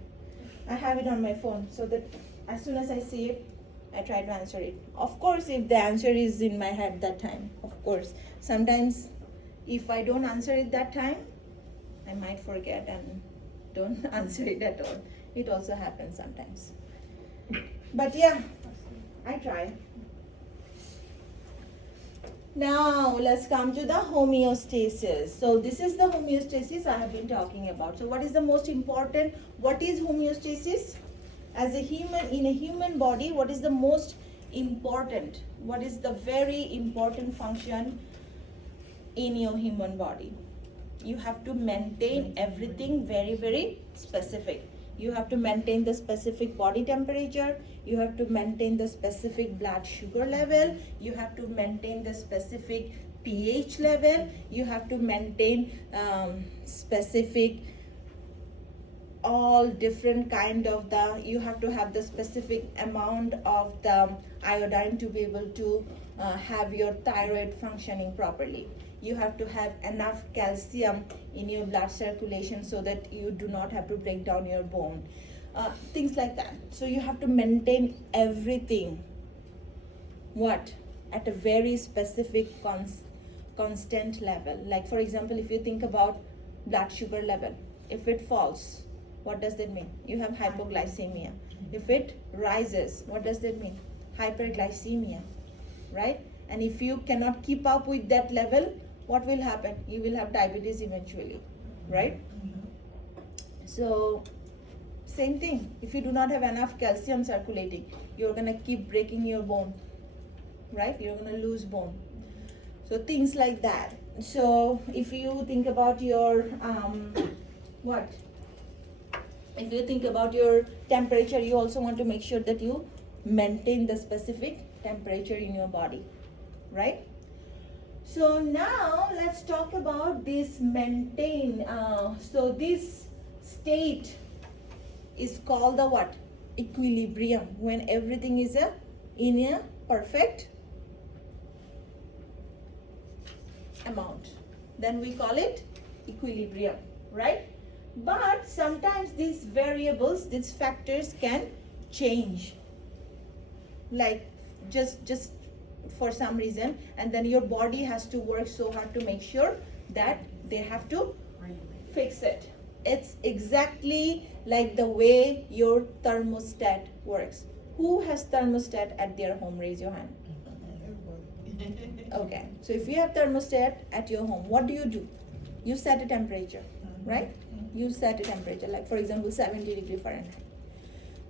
I have it on my phone so that as soon as I see it, I try to answer it. Of course, if the answer is in my head that time, of course. Sometimes if I don't answer it that time, I might forget and don't answer it at all. It also happens sometimes. But yeah, I try. Now let's come to the homeostasis. So this is the homeostasis I have been talking about. So what is the most important? What is homeostasis? As a human, in a human body, what is the most important? What is the very important function in your human body? You have to maintain everything very, very specific. You have to maintain the specific body temperature. You have to maintain the specific blood sugar level. You have to maintain the specific pH level. You have to maintain specific all different kind of the, you have to have the specific amount of the iodine to be able to have your thyroid functioning properly. You have to have enough calcium in your blood circulation so that you do not have to break down your bone. Things like that. So you have to maintain everything. What? At a very specific constant level. Like for example, if you think about blood sugar level, if it falls, what does that mean? You have hypoglycemia. If it rises, what does that mean? Hyperglycemia, right? And if you cannot keep up with that level, what will happen? You will have diabetes eventually, right? So same thing. If you do not have enough calcium circulating, you're gonna keep breaking your bone, right? You're gonna lose bone. So things like that. So if you think about your what? If you think about your temperature, you also want to make sure that you maintain the specific temperature in your body, right? So now let's talk about this maintain. So this state is called the what? Equilibrium. When everything is in a perfect amount, then we call it equilibrium, right? But sometimes these variables, these factors can change, like just for some reason, and then your body has to work so hard to make sure that they have to fix it. It's exactly like the way your thermostat works. Who has thermostat at their home? Raise your hand. Okay, so if you have thermostat at your home, what do? You set a temperature, right? You set a temperature, like for example 70 degree Fahrenheit.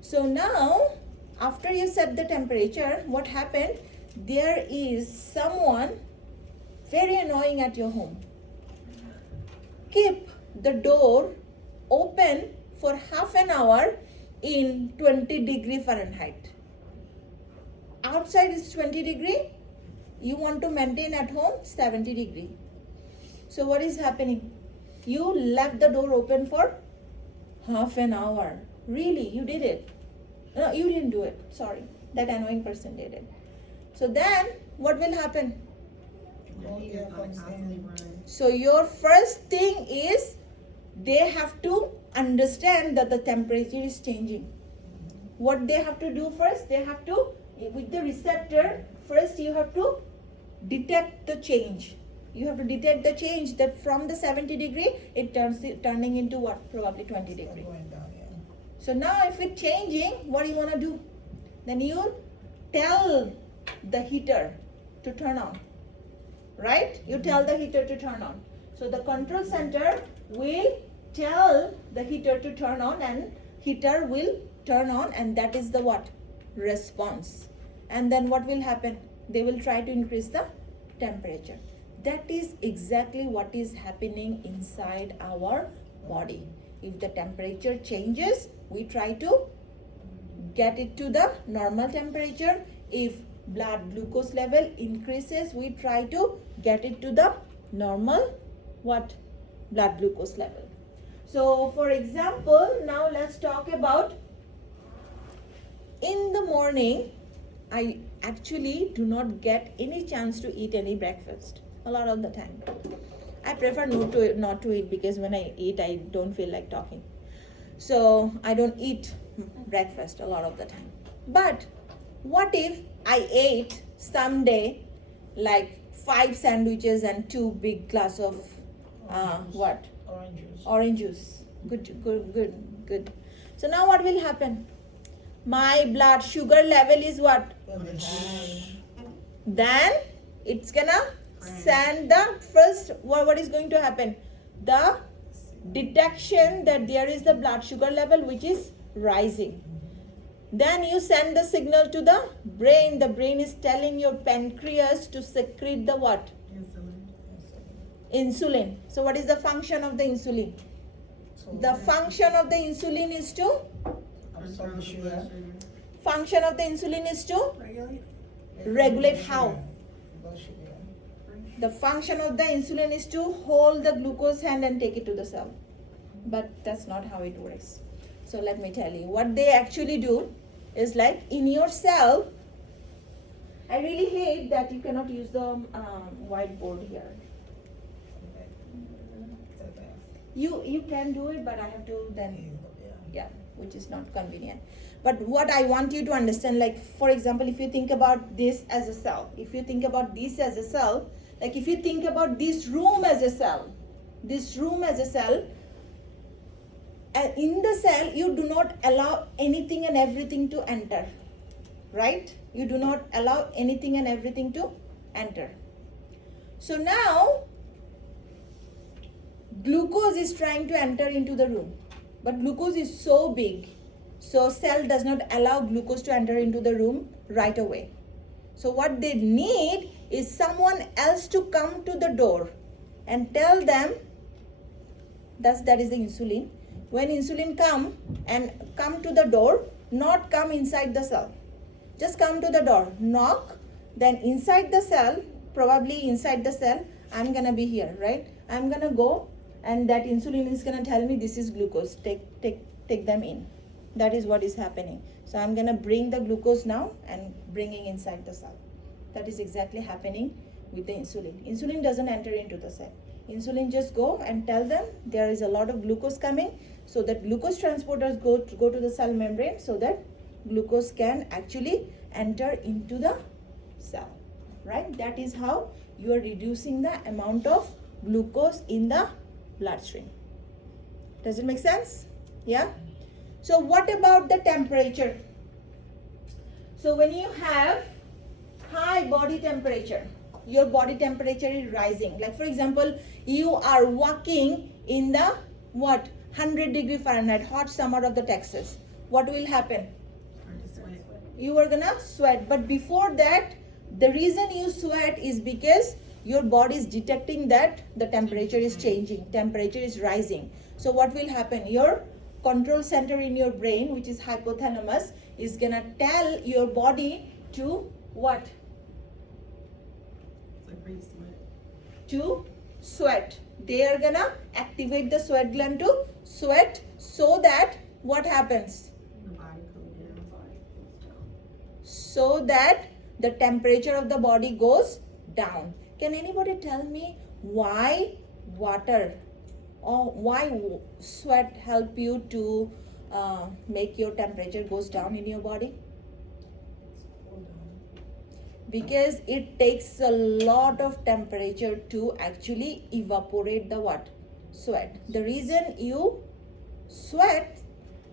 So now after you set the temperature, what happened? There is someone very annoying at your home. Keep the door open for half an hour in 20 degree Fahrenheit. Outside is 20 degree. You want to maintain at home 70 degree. So what is happening? You left the door open for half an hour. Really, you did it. No, you didn't do it. Sorry, that annoying person did it. So then what will happen? So your first thing is they have to understand that the temperature is changing. What they have to do first? They have to, with the receptor, first you have to detect the change. You have to detect the change that from the 70 degree, it turning into what? Probably 20 degree. So now if it's changing, what do you want to do? Then you tell the heater to turn on, right? You tell the heater to turn on. So the control center will tell the heater to turn on, and heater will turn on, and that is the what? Response. And then what will happen? They will try to increase the temperature. That is exactly what is happening inside our body. If the temperature changes, we try to get it to the normal temperature. If blood glucose level increases, we try to get it to the normal what? Blood glucose level. So for example, now let's talk about in the morning, I actually do not get any chance to eat any breakfast a lot of the time. I prefer not to eat because when I eat, I don't feel like talking. So I don't eat breakfast a lot of the time. But what if I ate someday like 5 sandwiches and 2 big glass of what? Orange juice. Good. So now what will happen? My blood sugar level is what? Then It's gonna send the first, what is going to happen? The detection that there is the blood sugar level which is rising. Then you send the signal to the brain. The brain is telling your pancreas to secrete the what? Insulin. So what is the function of the insulin? The function of the insulin is to Absorb the sugar. function of the insulin is to Regulate. regulate how? Blood sugar. The function of the insulin is to hold the glucose hand and take it to the cell. But that's not how it works. So let me tell you, what they actually do is like in your cell, I really hate that you cannot use the whiteboard here. You can do it, but I have to then, yeah, which is not convenient. But what I want you to understand, like for example, if you think about this as a cell, if you think about this as a cell, like if you think about this room as a cell, and in the cell you do not allow anything and everything to enter, right? You do not allow anything and everything to enter. So now glucose is trying to enter into the room, but glucose is so big, so cell does not allow glucose to enter into the room right away. So what they need is someone else to come to the door and tell them that is the insulin. When insulin come to the door, not come inside the cell, just come to the door, knock, then inside the cell, probably inside the cell, I'm gonna be here, right? I'm gonna go and that insulin is gonna tell me this is glucose, take them in. That is what is happening. So I'm gonna bring the glucose now and bringing inside the cell. That is exactly happening with the insulin. Insulin doesn't enter into the cell. Insulin just go and tell them there is a lot of glucose coming, so that glucose transporters go to the cell membrane so that glucose can actually enter into the cell, right? That is how you are reducing the amount of glucose in the bloodstream. Does it make sense? Yeah? So what about the temperature? So when you have high body temperature, your body temperature is rising. Like for example, you are walking in the 100 Fahrenheit, hot summer of the Texas. What will happen? You are gonna sweat. But before that, the reason you sweat is because your body is detecting that the temperature is changing, temperature is rising. So what will happen? Your control center in your brain, which is hypothalamus, is gonna tell your body to what? To sweat. They are gonna activate the sweat gland to sweat, so that what happens? So that the temperature of the body goes down. Can anybody tell me why water or why sweat help you to make your temperature goes down in your body? Because it takes a lot of temperature to actually evaporate the what? Sweat. The reason you sweat,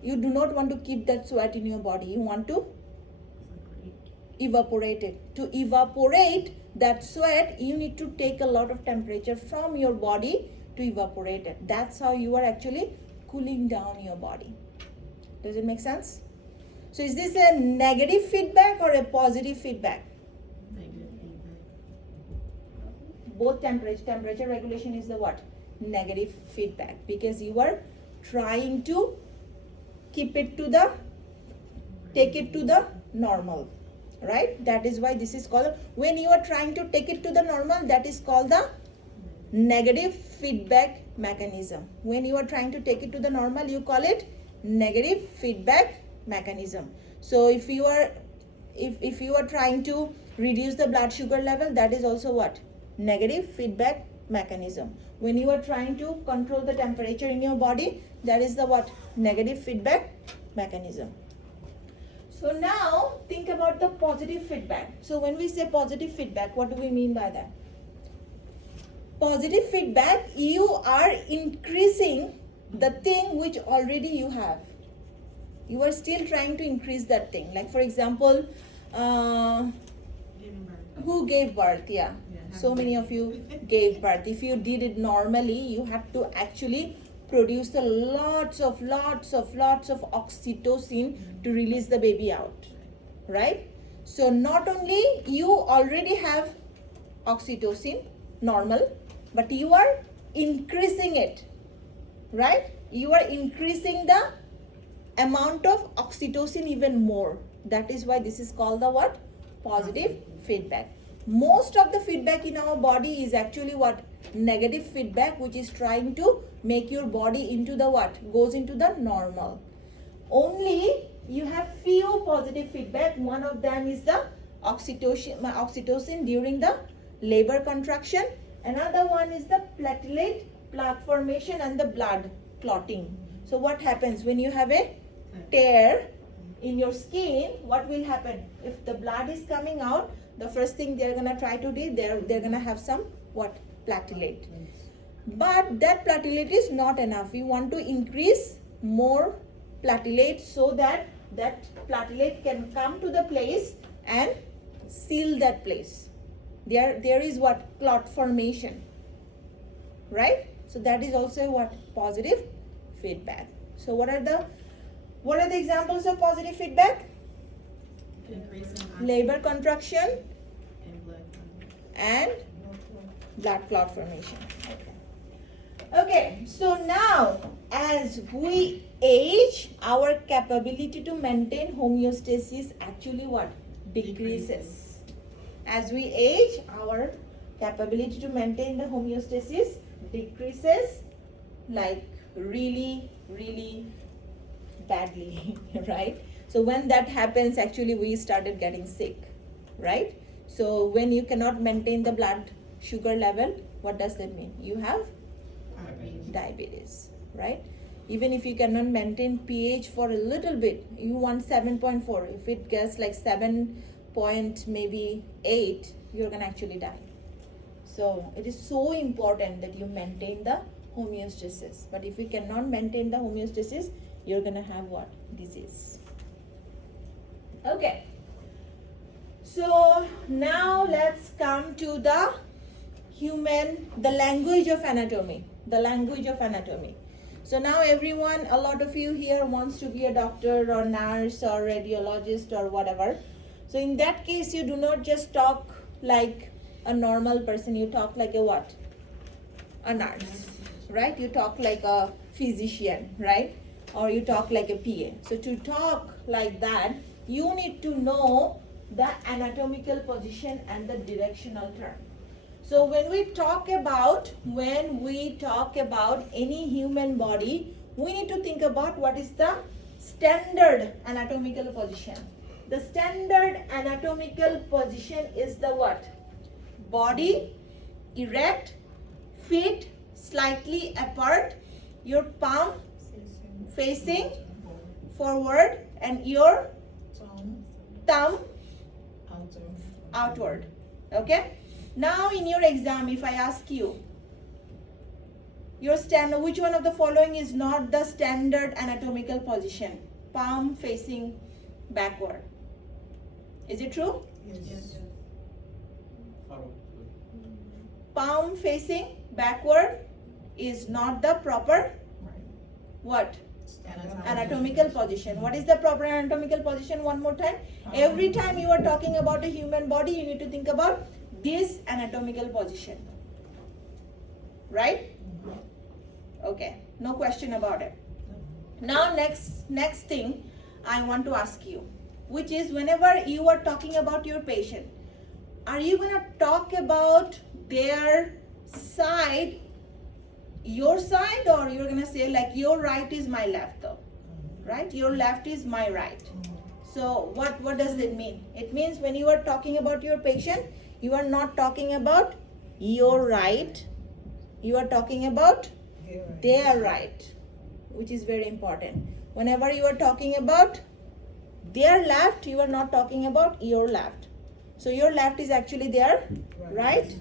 you do not want to keep that sweat in your body. You want to evaporate it. To evaporate that sweat, you need to take a lot of temperature from your body to evaporate it. That's how you are actually cooling down your body. Does it make sense? So is this a negative feedback or a positive feedback? Both temperature regulation is the what? Negative feedback, because you are trying to take it to the normal, right? That is why this is called, when you are trying to take it to the normal, that is called the negative feedback mechanism. When you are trying to take it to the normal, you call it negative feedback mechanism. So if you are trying to reduce the blood sugar level, that is also what? Negative feedback mechanism. When you are trying to control the temperature in your body, that is the what? Negative feedback mechanism. So now think about the positive feedback. So when we say positive feedback, what do we mean by that? Positive feedback, you are increasing the thing which already you have. You are still trying to increase that thing. Like for example, Who gave birth? Yeah. So many of you gave birth. If you did it normally, you have to actually produce a lots of oxytocin to release the baby out, right? So not only you already have oxytocin normal, but you are increasing it, right? You are increasing the amount of oxytocin even more. That is why this is called the what? Positive feedback. Most of the feedback in our body is actually what? Negative feedback, which is trying to make your body into the what? Goes into the normal. Only you have few positive feedback. One of them is the oxytocin during the labor contraction. Another one is the platelet plaque formation and the blood clotting. So what happens when you have a tear in your skin? What will happen? If the blood is coming out, the first thing they're gonna try to do, they're gonna have some what? Platelet. But that platelet is not enough. We want to increase more platelet so that that platelet can come to the place and seal that place. There is what? Clot formation, right? So that is also what? Positive feedback. So what are the examples of positive feedback? Increase in Labor contraction and blood flow. and blood clot formation. Okay, so now as we age, our capability to maintain homeostasis actually what? Decreases. As we age, our capability to maintain the homeostasis decreases, like really badly, right? So when that happens, actually we started getting sick, right? So when you cannot maintain the blood sugar level, what does that mean? You have diabetes, right? Even if you cannot maintain pH for a little bit, you want 7.4. If it gets like 7 point maybe 8, you're gonna actually die. So it is so important that you maintain the homeostasis. But if you cannot maintain the homeostasis, you're gonna have what? Disease. Okay. So now let's come to the language of anatomy. The language of anatomy. So now everyone, a lot of you here wants to be a doctor or nurse or radiologist or whatever. So in that case, you do not just talk like a normal person, you talk like a what? A nurse, right? You talk like a physician, right? Or you talk like a PA. So to talk like that, you need to know the anatomical position and the directional term. So when we talk about any human body, we need to think about what is the standard anatomical position. The standard anatomical position is the what? Body erect, feet slightly apart, your palm facing forward and your thumb outward. Okay? Now in your exam, if I ask you, which one of the following is not the standard anatomical position? Palm facing backward. Is it true? Yes. Palm facing backward is not the proper what? Anatomical position. What is the proper anatomical position? One more time. Every time you are talking about a human body, you need to think about this anatomical position. Right? Okay. No question about it. Now next thing I want to ask you, which is whenever you are talking about your patient, are you going to talk about their side, your side, or you're going to say like your right is my left though, right? Your left is my right. So what does it mean? It means when you are talking about your patient, you are not talking about your right, you are talking about their right, which is very important. Whenever you are talking about their left, you are not talking about your left. So your left is actually their right,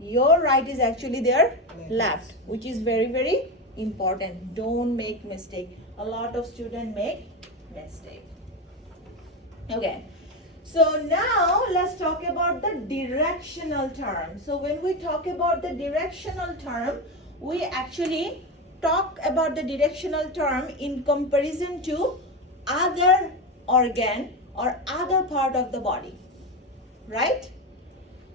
your right is actually their left, which is very important. Don't make mistake. A lot of students make mistake. Okay. So now let's talk about the directional term. So when we talk about the directional term, we actually talk about the directional term in comparison to other organ or other part of the body, right?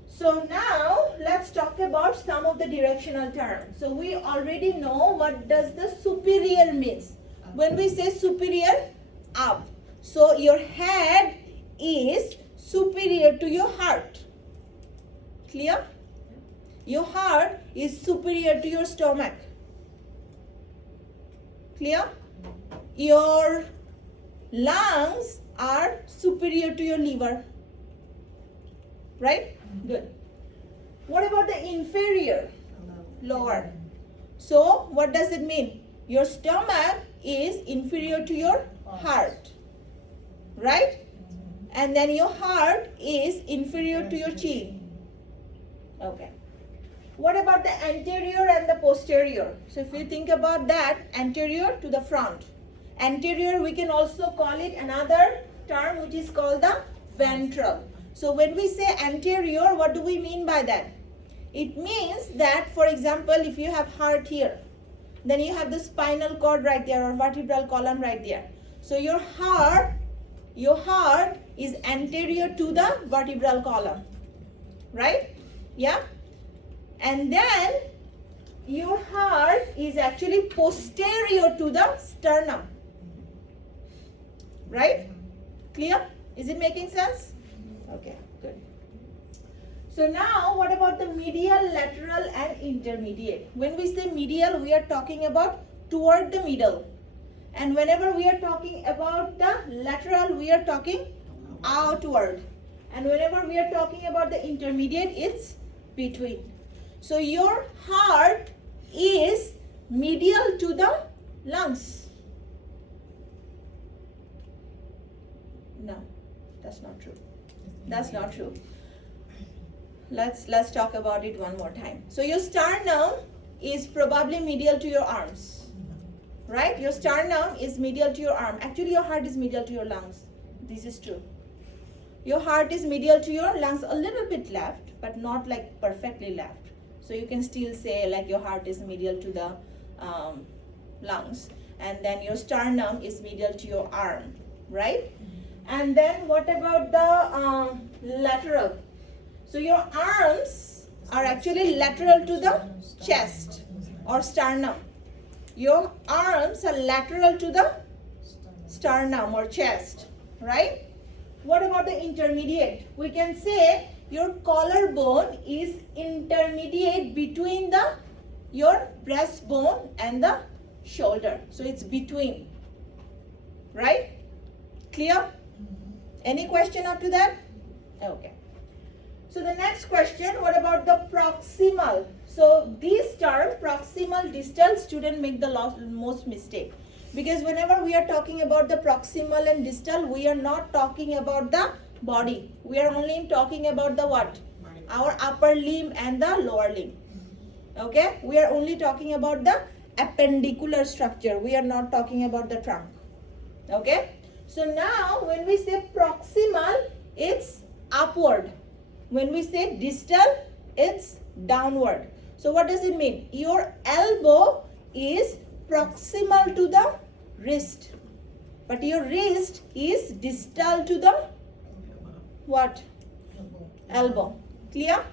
So now let's talk about some of the directional terms. So we already know what does the superior means. When we say superior, up. So your head is superior to your heart. Clear? Your heart is superior to your stomach. Clear? Your lungs are superior to your liver. Right? Good. What about the inferior? Lower. So what does it mean? Your stomach is inferior to your heart. Right? And then your heart is inferior to your chin. Okay. What about the anterior and the posterior? So if you think about that, anterior to the front. Anterior, we can also call it another term which is called the ventral. So when we say anterior, what do we mean by that? It means that, for example, if you have heart here, then you have the spinal cord right there or vertebral column right there. So your heart is anterior to the vertebral column, right? Yeah? And then your heart is actually posterior to the sternum, right? Clear? Is it making sense? Okay, good. So now what about the medial, lateral and intermediate? When we say medial, we are talking about toward the middle. And whenever we are talking about the lateral, we are talking outward. And whenever we are talking about the intermediate, it's between. So your heart is medial to the lungs. No, that's not true. That's not true. Let's talk about it one more time. So your sternum is probably medial to your arms, right? Your sternum is medial to your arm. Actually, your heart is medial to your lungs. This is true. Your heart is medial to your lungs, a little bit left, but not like perfectly left. So you can still say like your heart is medial to the lungs, and then your sternum is medial to your arm, right? And then what about the lateral? So your arms are actually lateral to the chest or sternum. Your arms are lateral to the sternum or chest, right? What about the intermediate? We can say your collarbone is intermediate between your breastbone and the shoulder. So it's between, right? Clear? Any question up to that? Okay. So the next question, what about the proximal? So these terms, proximal, distal, students make the most mistake. Because whenever we are talking about the proximal and distal, we are not talking about the body. We are only talking about the what? Our upper limb and the lower limb. Okay? We are only talking about the appendicular structure. We are not talking about the trunk. Okay? So now when we say proximal, it's upward. When we say distal, it's downward. So what does it mean? Your elbow is proximal to the wrist, but your wrist is distal to the what? Elbow. Clear?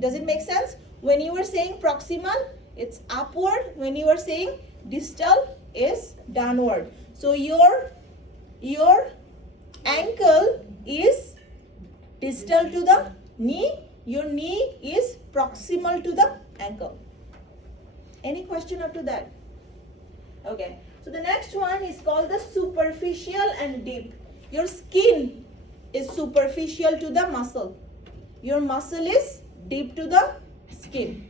Does it make sense? When you are saying proximal, it's upward. When you are saying distal, is downward. So your ankle is distal to the knee. Your knee is proximal to the ankle. Any question up to that? Okay. So the next one is called the superficial and deep. Your skin is superficial to the muscle. Your muscle is deep to the skin.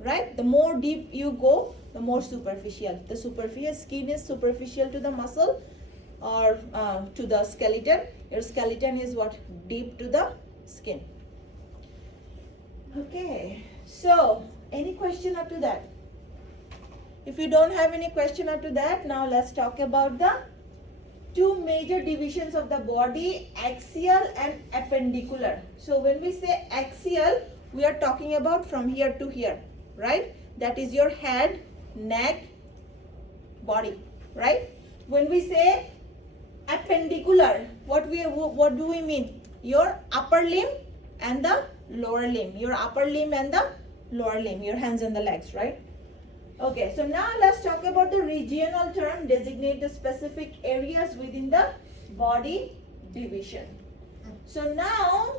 Right? The more deep you go, the more superficial. The superficial skin is superficial to the muscle or to the skeleton. Your skeleton is what? Deep to the skin. Okay. So, any question up to that? If you don't have any question up to that, now let's talk about the two major divisions of the body, axial and appendicular. So when we say axial, we are talking about from here to here, right? That is your head, neck, body, right? When we say appendicular, what do we mean? Your upper limb and the lower limb. Your upper limb and the lower limb, your hands and the legs, right? Okay, so now let's talk about the regional term, designate the specific areas within the body division. So now,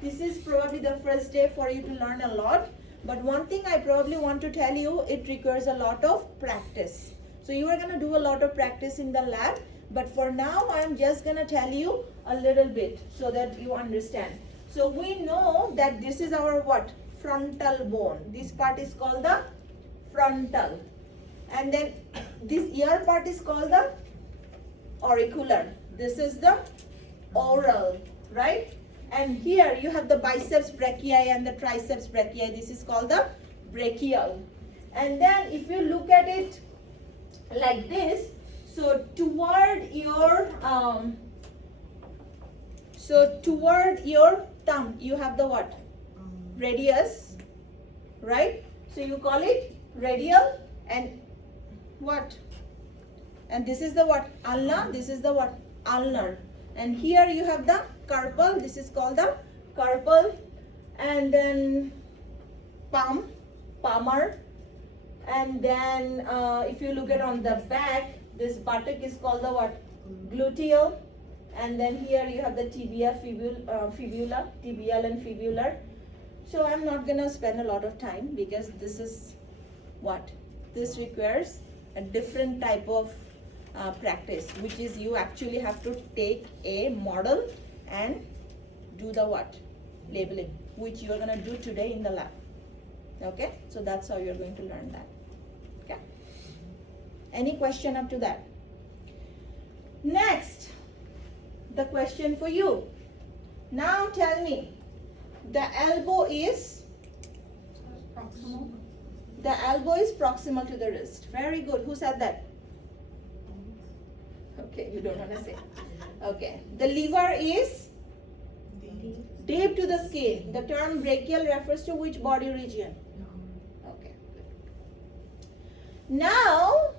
this is probably the first day for you to learn a lot, but one thing I probably want to tell you, it requires a lot of practice. So you are going to do a lot of practice in the lab, but for now I'm just going to tell you a little bit so that you understand. So we know that this is our what? Frontal bone. This part is called the frontal, and then this ear part is called the auricular. This is the oral, right? And here you have the biceps brachii and the triceps brachii. This is called the brachial. And then if you look at it like this, so toward your thumb you have the what? Radius, right? So you call it radial, and what? And this is the what? Ulna. This is the what? Ulnar. And here you have the carpal. This is called the carpal. And then palmar. And then if you look at on the back, this buttock is called the what? Gluteal. And then here you have the tibia, fibula, tibial and fibular. So I'm not gonna spend a lot of time because this is what? This requires a different type of practice, which is you actually have to take a model and do the what? Labeling, which you are gonna do today in the lab. Okay, so that's how you're going to learn that. Okay. Any question up to that? Next, the question for you. Now tell me, the elbow is? Proximal. The elbow is proximal to the wrist. Very good. Who said that? Okay, you don't want to say. Okay. The liver is? Deep to the skin. The term brachial refers to which body region? Okay. Now,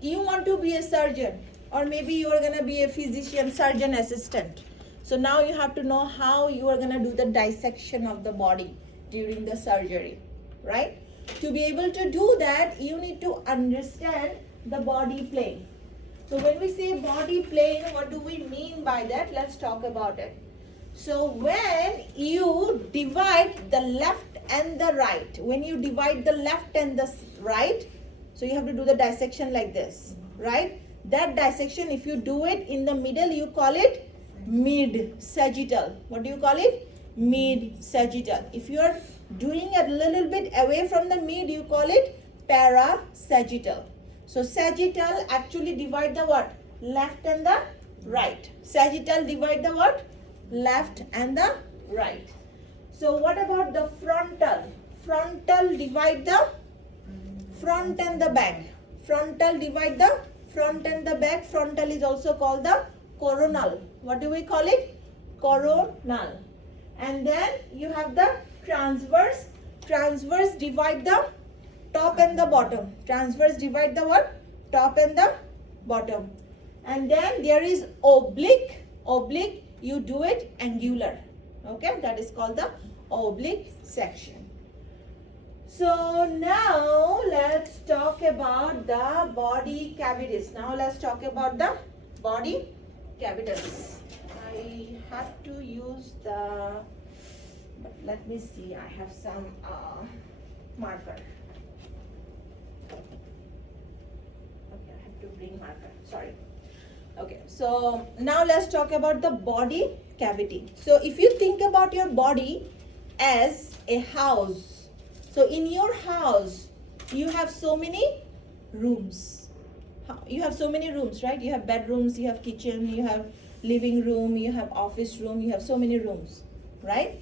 you want to be a surgeon, or maybe you are going to be a physician, surgeon assistant. So now you have to know how you are going to do the dissection of the body during the surgery, right? To be able to do that, you need to understand the body plane. So when we say body plane, what do we mean by that? Let's talk about it. So when you divide the left and the right, when you divide the left and the right, so you have to do the dissection like this, right? That dissection, if you do it in the middle, you call it mid-sagittal. What do you call it? Mid-sagittal. If you are doing it a little bit away from the mid, you call it para-sagittal. So sagittal actually divide the what? Left and the right. Sagittal divide the what? Left and the right. So what about the frontal? Frontal divide the front and the back. Frontal divide the front and the back. Frontal is also called the coronal. What do we call it? Coronal. And then you have the transverse. Transverse divide the top and the bottom. Transverse divide the what? Top and the bottom. And then there is oblique. Oblique, you do it angular. Okay, that is called the oblique section. So now let's talk about the body cavities. Now let's talk about the body cavities. I have to use the, but let me see, I have some marker. Okay, I have to bring marker, sorry. Okay, so now let's talk about the body cavity. So if you think about your body as a house, so in your house, you have so many rooms. You have so many rooms, right? You have bedrooms, you have kitchen, you have living room, you have office room, you have so many rooms, right?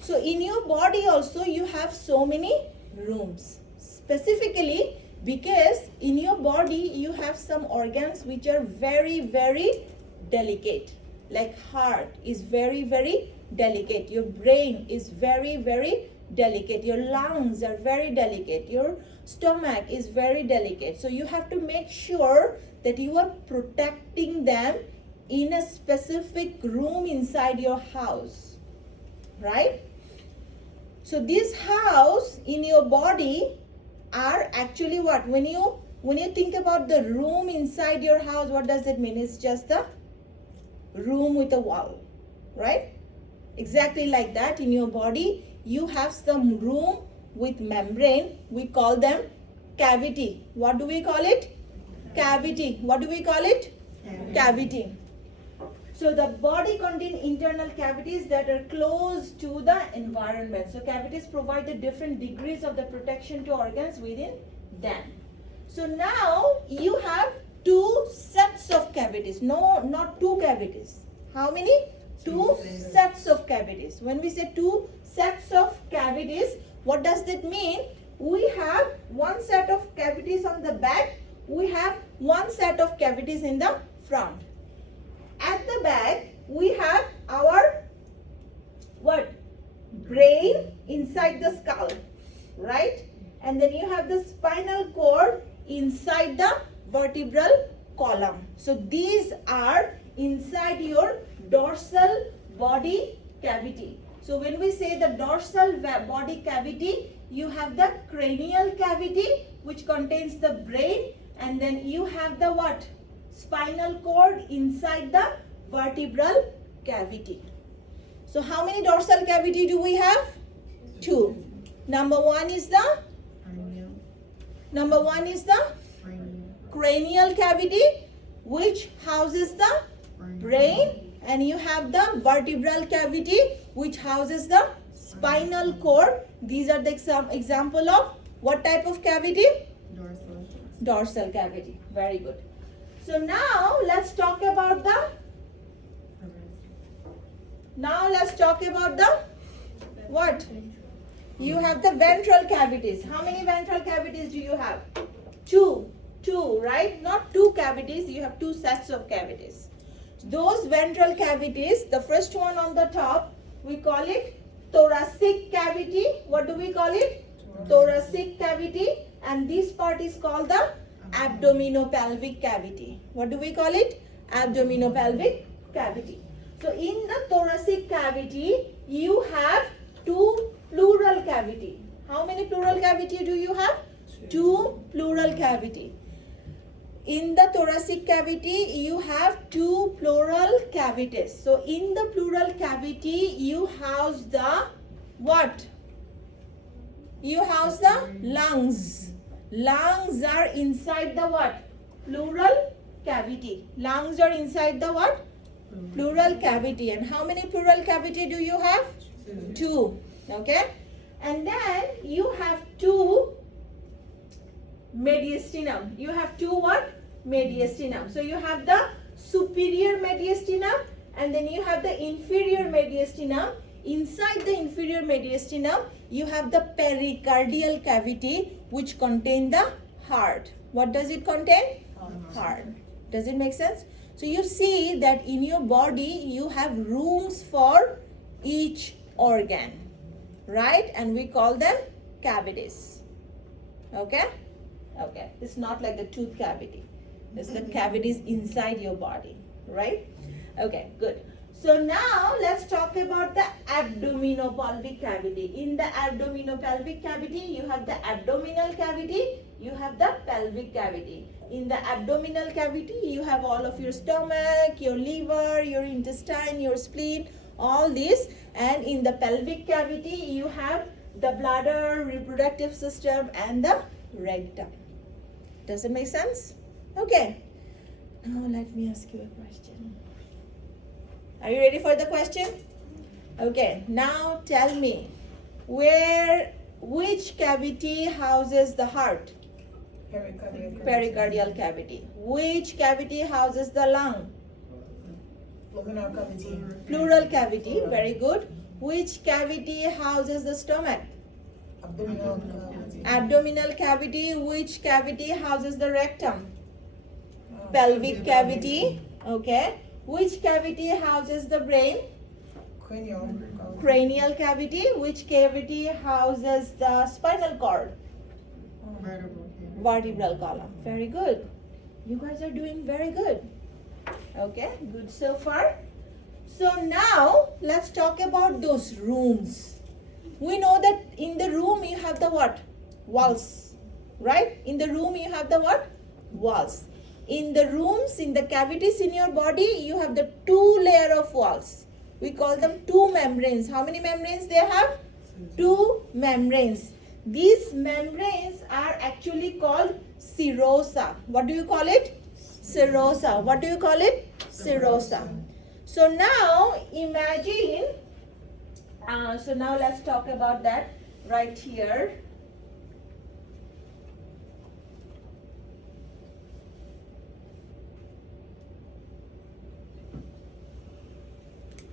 So in your body also, you have so many rooms. Specifically, Because in your body you have some organs which are very, very delicate. Like heart is very, very delicate. Your brain is very, very delicate. Your lungs are very delicate. Your stomach is very delicate. So you have to make sure that you are protecting them in a specific room inside your house, right? So this house in your body are actually what? When you think about the room inside your house, what does it mean? It's just the room with a wall, right? Exactly like that. In your body you have some room with membrane. We call them cavity. What do we call it? Cavity. What do we call it? Cavity. So the body contains internal cavities that are close to the environment. So cavities provide the different degrees of the protection to organs within them. So now you have two sets of cavities. No, not two cavities. How many? Two sets of cavities. When we say two sets of cavities, what does that mean? We have one set of cavities on the back. We have one set of cavities in the front. At the back, we have our what? Brain inside the skull, right? And then you have the spinal cord inside the vertebral column. So these are inside your dorsal body cavity. So when we say the dorsal body cavity, you have the cranial cavity which contains the brain, and then you have the what? Spinal cord inside the vertebral cavity. So how many dorsal cavity do we have? Two. Number one is the cranial cavity which houses the brain, and you have the vertebral cavity which houses the spinal cord. These are the example of what type of cavity? Dorsal cavity. Very good. So now let's talk about the what? You have the ventral cavities. How many ventral cavities do you have? Two, right? Not two cavities, you have two sets of cavities. Those ventral cavities, the first one on the top, we call it thoracic cavity. What do we call it? Thoracic cavity. And this part is called the abdominopelvic cavity. What do we call it? Abdominopelvic cavity. So in the thoracic cavity, you have two pleural cavity. How many pleural cavity do you have? Two pleural cavity. In the thoracic cavity, you have two pleural cavities. So in the pleural cavity, you house the what? You house the lungs. Lungs are inside the what? Pleural cavity. Lungs are inside the what? Pleural cavity. And how many pleural cavity do you have? Two. Okay. And then you have two mediastinum. You have two what? Mediastinum. So you have the superior mediastinum and then you have the inferior mediastinum. Inside the inferior mediastinum, you have the pericardial cavity which contain the heart. What does it contain? Heart. Does it make sense? So you see that in your body you have rooms for each organ, right? And we call them cavities. Okay? Okay. It's not like the tooth cavity. It's the cavities inside your body, right? Okay, good. So now let's talk about the abdominopelvic cavity. In the abdominopelvic cavity, you have the abdominal cavity, you have the pelvic cavity. In the abdominal cavity, you have all of your stomach, your liver, your intestine, your spleen, all this. And in the pelvic cavity, you have the bladder, reproductive system, and the rectum. Does it make sense? Okay. Now let me ask you a question. Are you ready for the question? Okay. Now tell me, which cavity houses the heart? Pericardial cavity. Which cavity houses the lung? Pleural cavity. Very good. Which cavity houses the stomach? Abdominal cavity. Which cavity houses the rectum? Pelvic cavity. Okay. Which cavity houses the brain? Cranial. Cranial cavity. Which cavity houses the spinal cord? Vertebral cavity. Vertebral column. Very good. You guys are doing very good. Okay, good so far. So now let's talk about those rooms. We know that in the room you have the what? Walls. Right? In the room you have the what? Walls. In the rooms, in the cavities in your body, you have the two layer of walls. We call them two membranes. How many membranes they have? Two membranes. These membranes are actually called serosa. What do you call it? Serosa. What do you call it? Serosa. So now imagine, so now let's talk about that right here.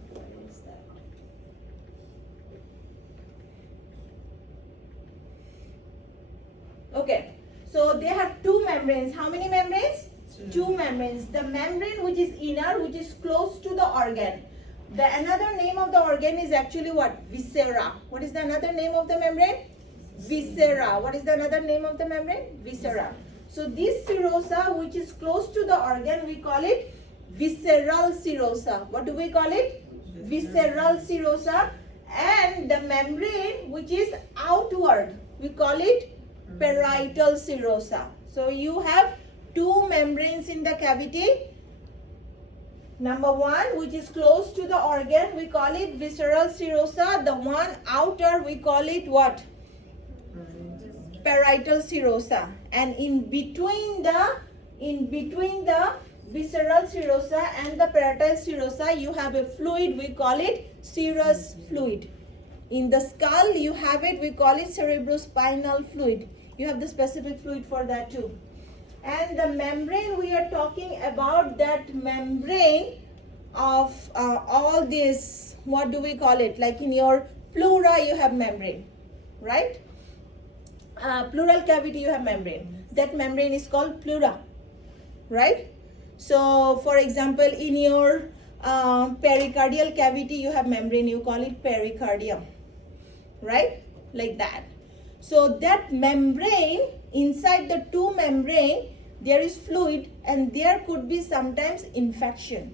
Where is that? Okay, so they have two membranes. How many membranes? Two membranes. The membrane which is inner, which is close to the organ. The another name of the organ is actually what? Viscera. What is the another name of the membrane? Viscera. What is the another name of the membrane? Viscera. So this serosa which is close to the organ, we call it visceral serosa. What do we call it? Visceral serosa. And the membrane which is outward, we call it parietal serosa. So you have two membranes in the cavity. Number one, which is close to the organ, we call it visceral serosa. The one outer, we call it what? Parietal serosa. And in between the visceral serosa and the parietal serosa, you have a fluid, we call it serous fluid. In the skull, you have it, we call it cerebrospinal fluid. You have the specific fluid for that too. And the membrane we are talking about, that membrane of all this, what do we call it? Like in your pleura you have membrane, right? Pleural cavity you have membrane. That membrane is called pleura, right? So for example, in your pericardial cavity you have membrane, you call it pericardium, right? Like that. So that membrane, inside the two membrane, there is fluid and there could be sometimes infection.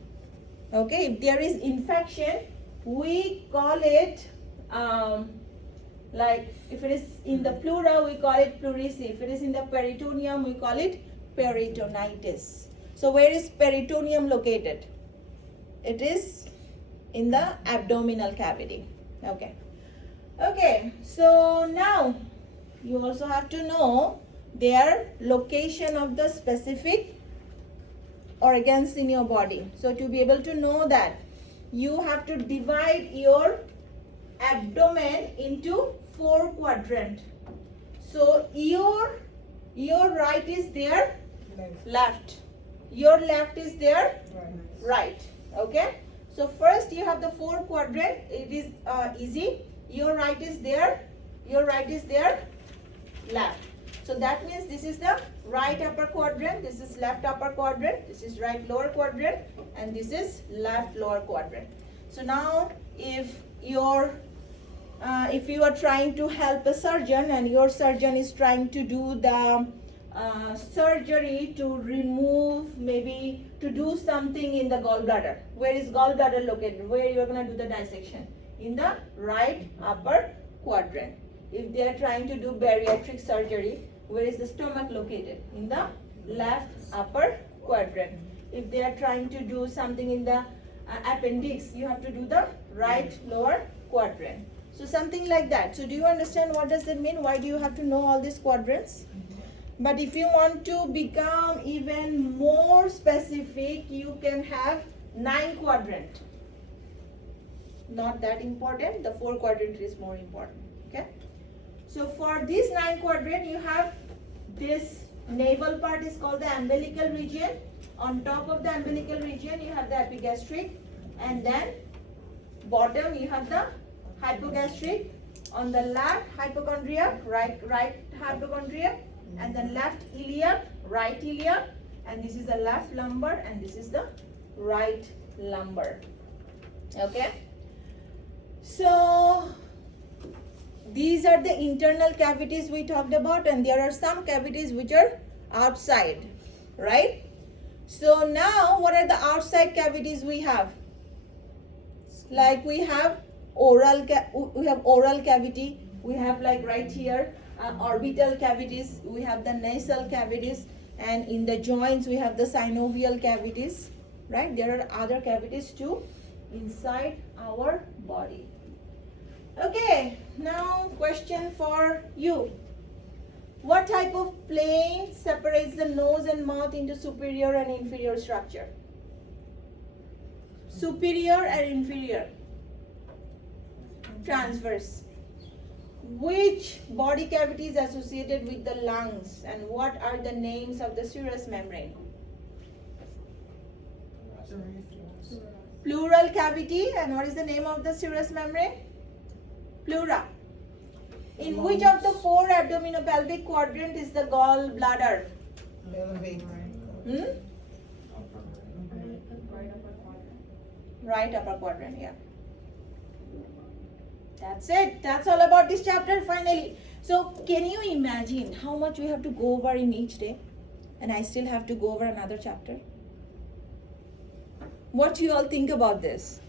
Okay, if there is infection, we call it, like if it is in the pleura, we call it pleurisy. If it is in the peritoneum, we call it peritonitis. So where is peritoneum located? It is in the abdominal cavity. Okay. Okay, so now you also have to know their location of the specific organs in your body. So to be able to know that, you have to divide your abdomen into 4 quadrants. So your right is there, left. Your left is there, right. Okay. So first you have the 4 quadrant. It is easy. Your right is there. Your right is there, left. So that means this is the right upper quadrant, this is left upper quadrant, this is right lower quadrant, and this is left lower quadrant. So now if you are trying to help a surgeon and your surgeon is trying to do the surgery to remove, maybe to do something in the gallbladder. Where is gallbladder located? Where you are going to do the dissection? In the right upper quadrant. If they are trying to do bariatric surgery, where is the stomach located? In the left upper quadrant. If they are trying to do something in the appendix, you have to do the right lower quadrant. So something like that. So do you understand what does that mean? Why do you have to know all these quadrants? But if you want to become even more specific, you can have 9 quadrant. Not that important. The 4 quadrant is more important. Okay. So for this 9 quadrant, you have this navel part is called the umbilical region. On top of the umbilical region, you have the epigastric, and then bottom you have the hypogastric. On the left hypochondria, right hypochondria, and then left iliac, right iliac, and this is the left lumbar and this is the right lumbar. Okay, so these are the internal cavities we talked about, and there are some cavities which are outside, right? So now what are the outside cavities we have? Like we have oral cavity, we have like right here orbital cavities, we have the nasal cavities, and in the joints we have the synovial cavities, right? There are other cavities too inside our body. Okay, now question for you. What type of plane separates the nose and mouth into superior and inferior structure? Superior and inferior. Transverse. Which body cavity is associated with the lungs, and what are the names of the serous membrane? Pleural cavity, and what is the name of the serous membrane? Pleura. In which of the four abdominopelvic quadrant is the gallbladder? Elevate. Hmm? Right upper quadrant. Right upper quadrant, yeah. That's it. That's all about this chapter finally. So can you imagine how much we have to go over in each day? And I still have to go over another chapter? What do you all think about this?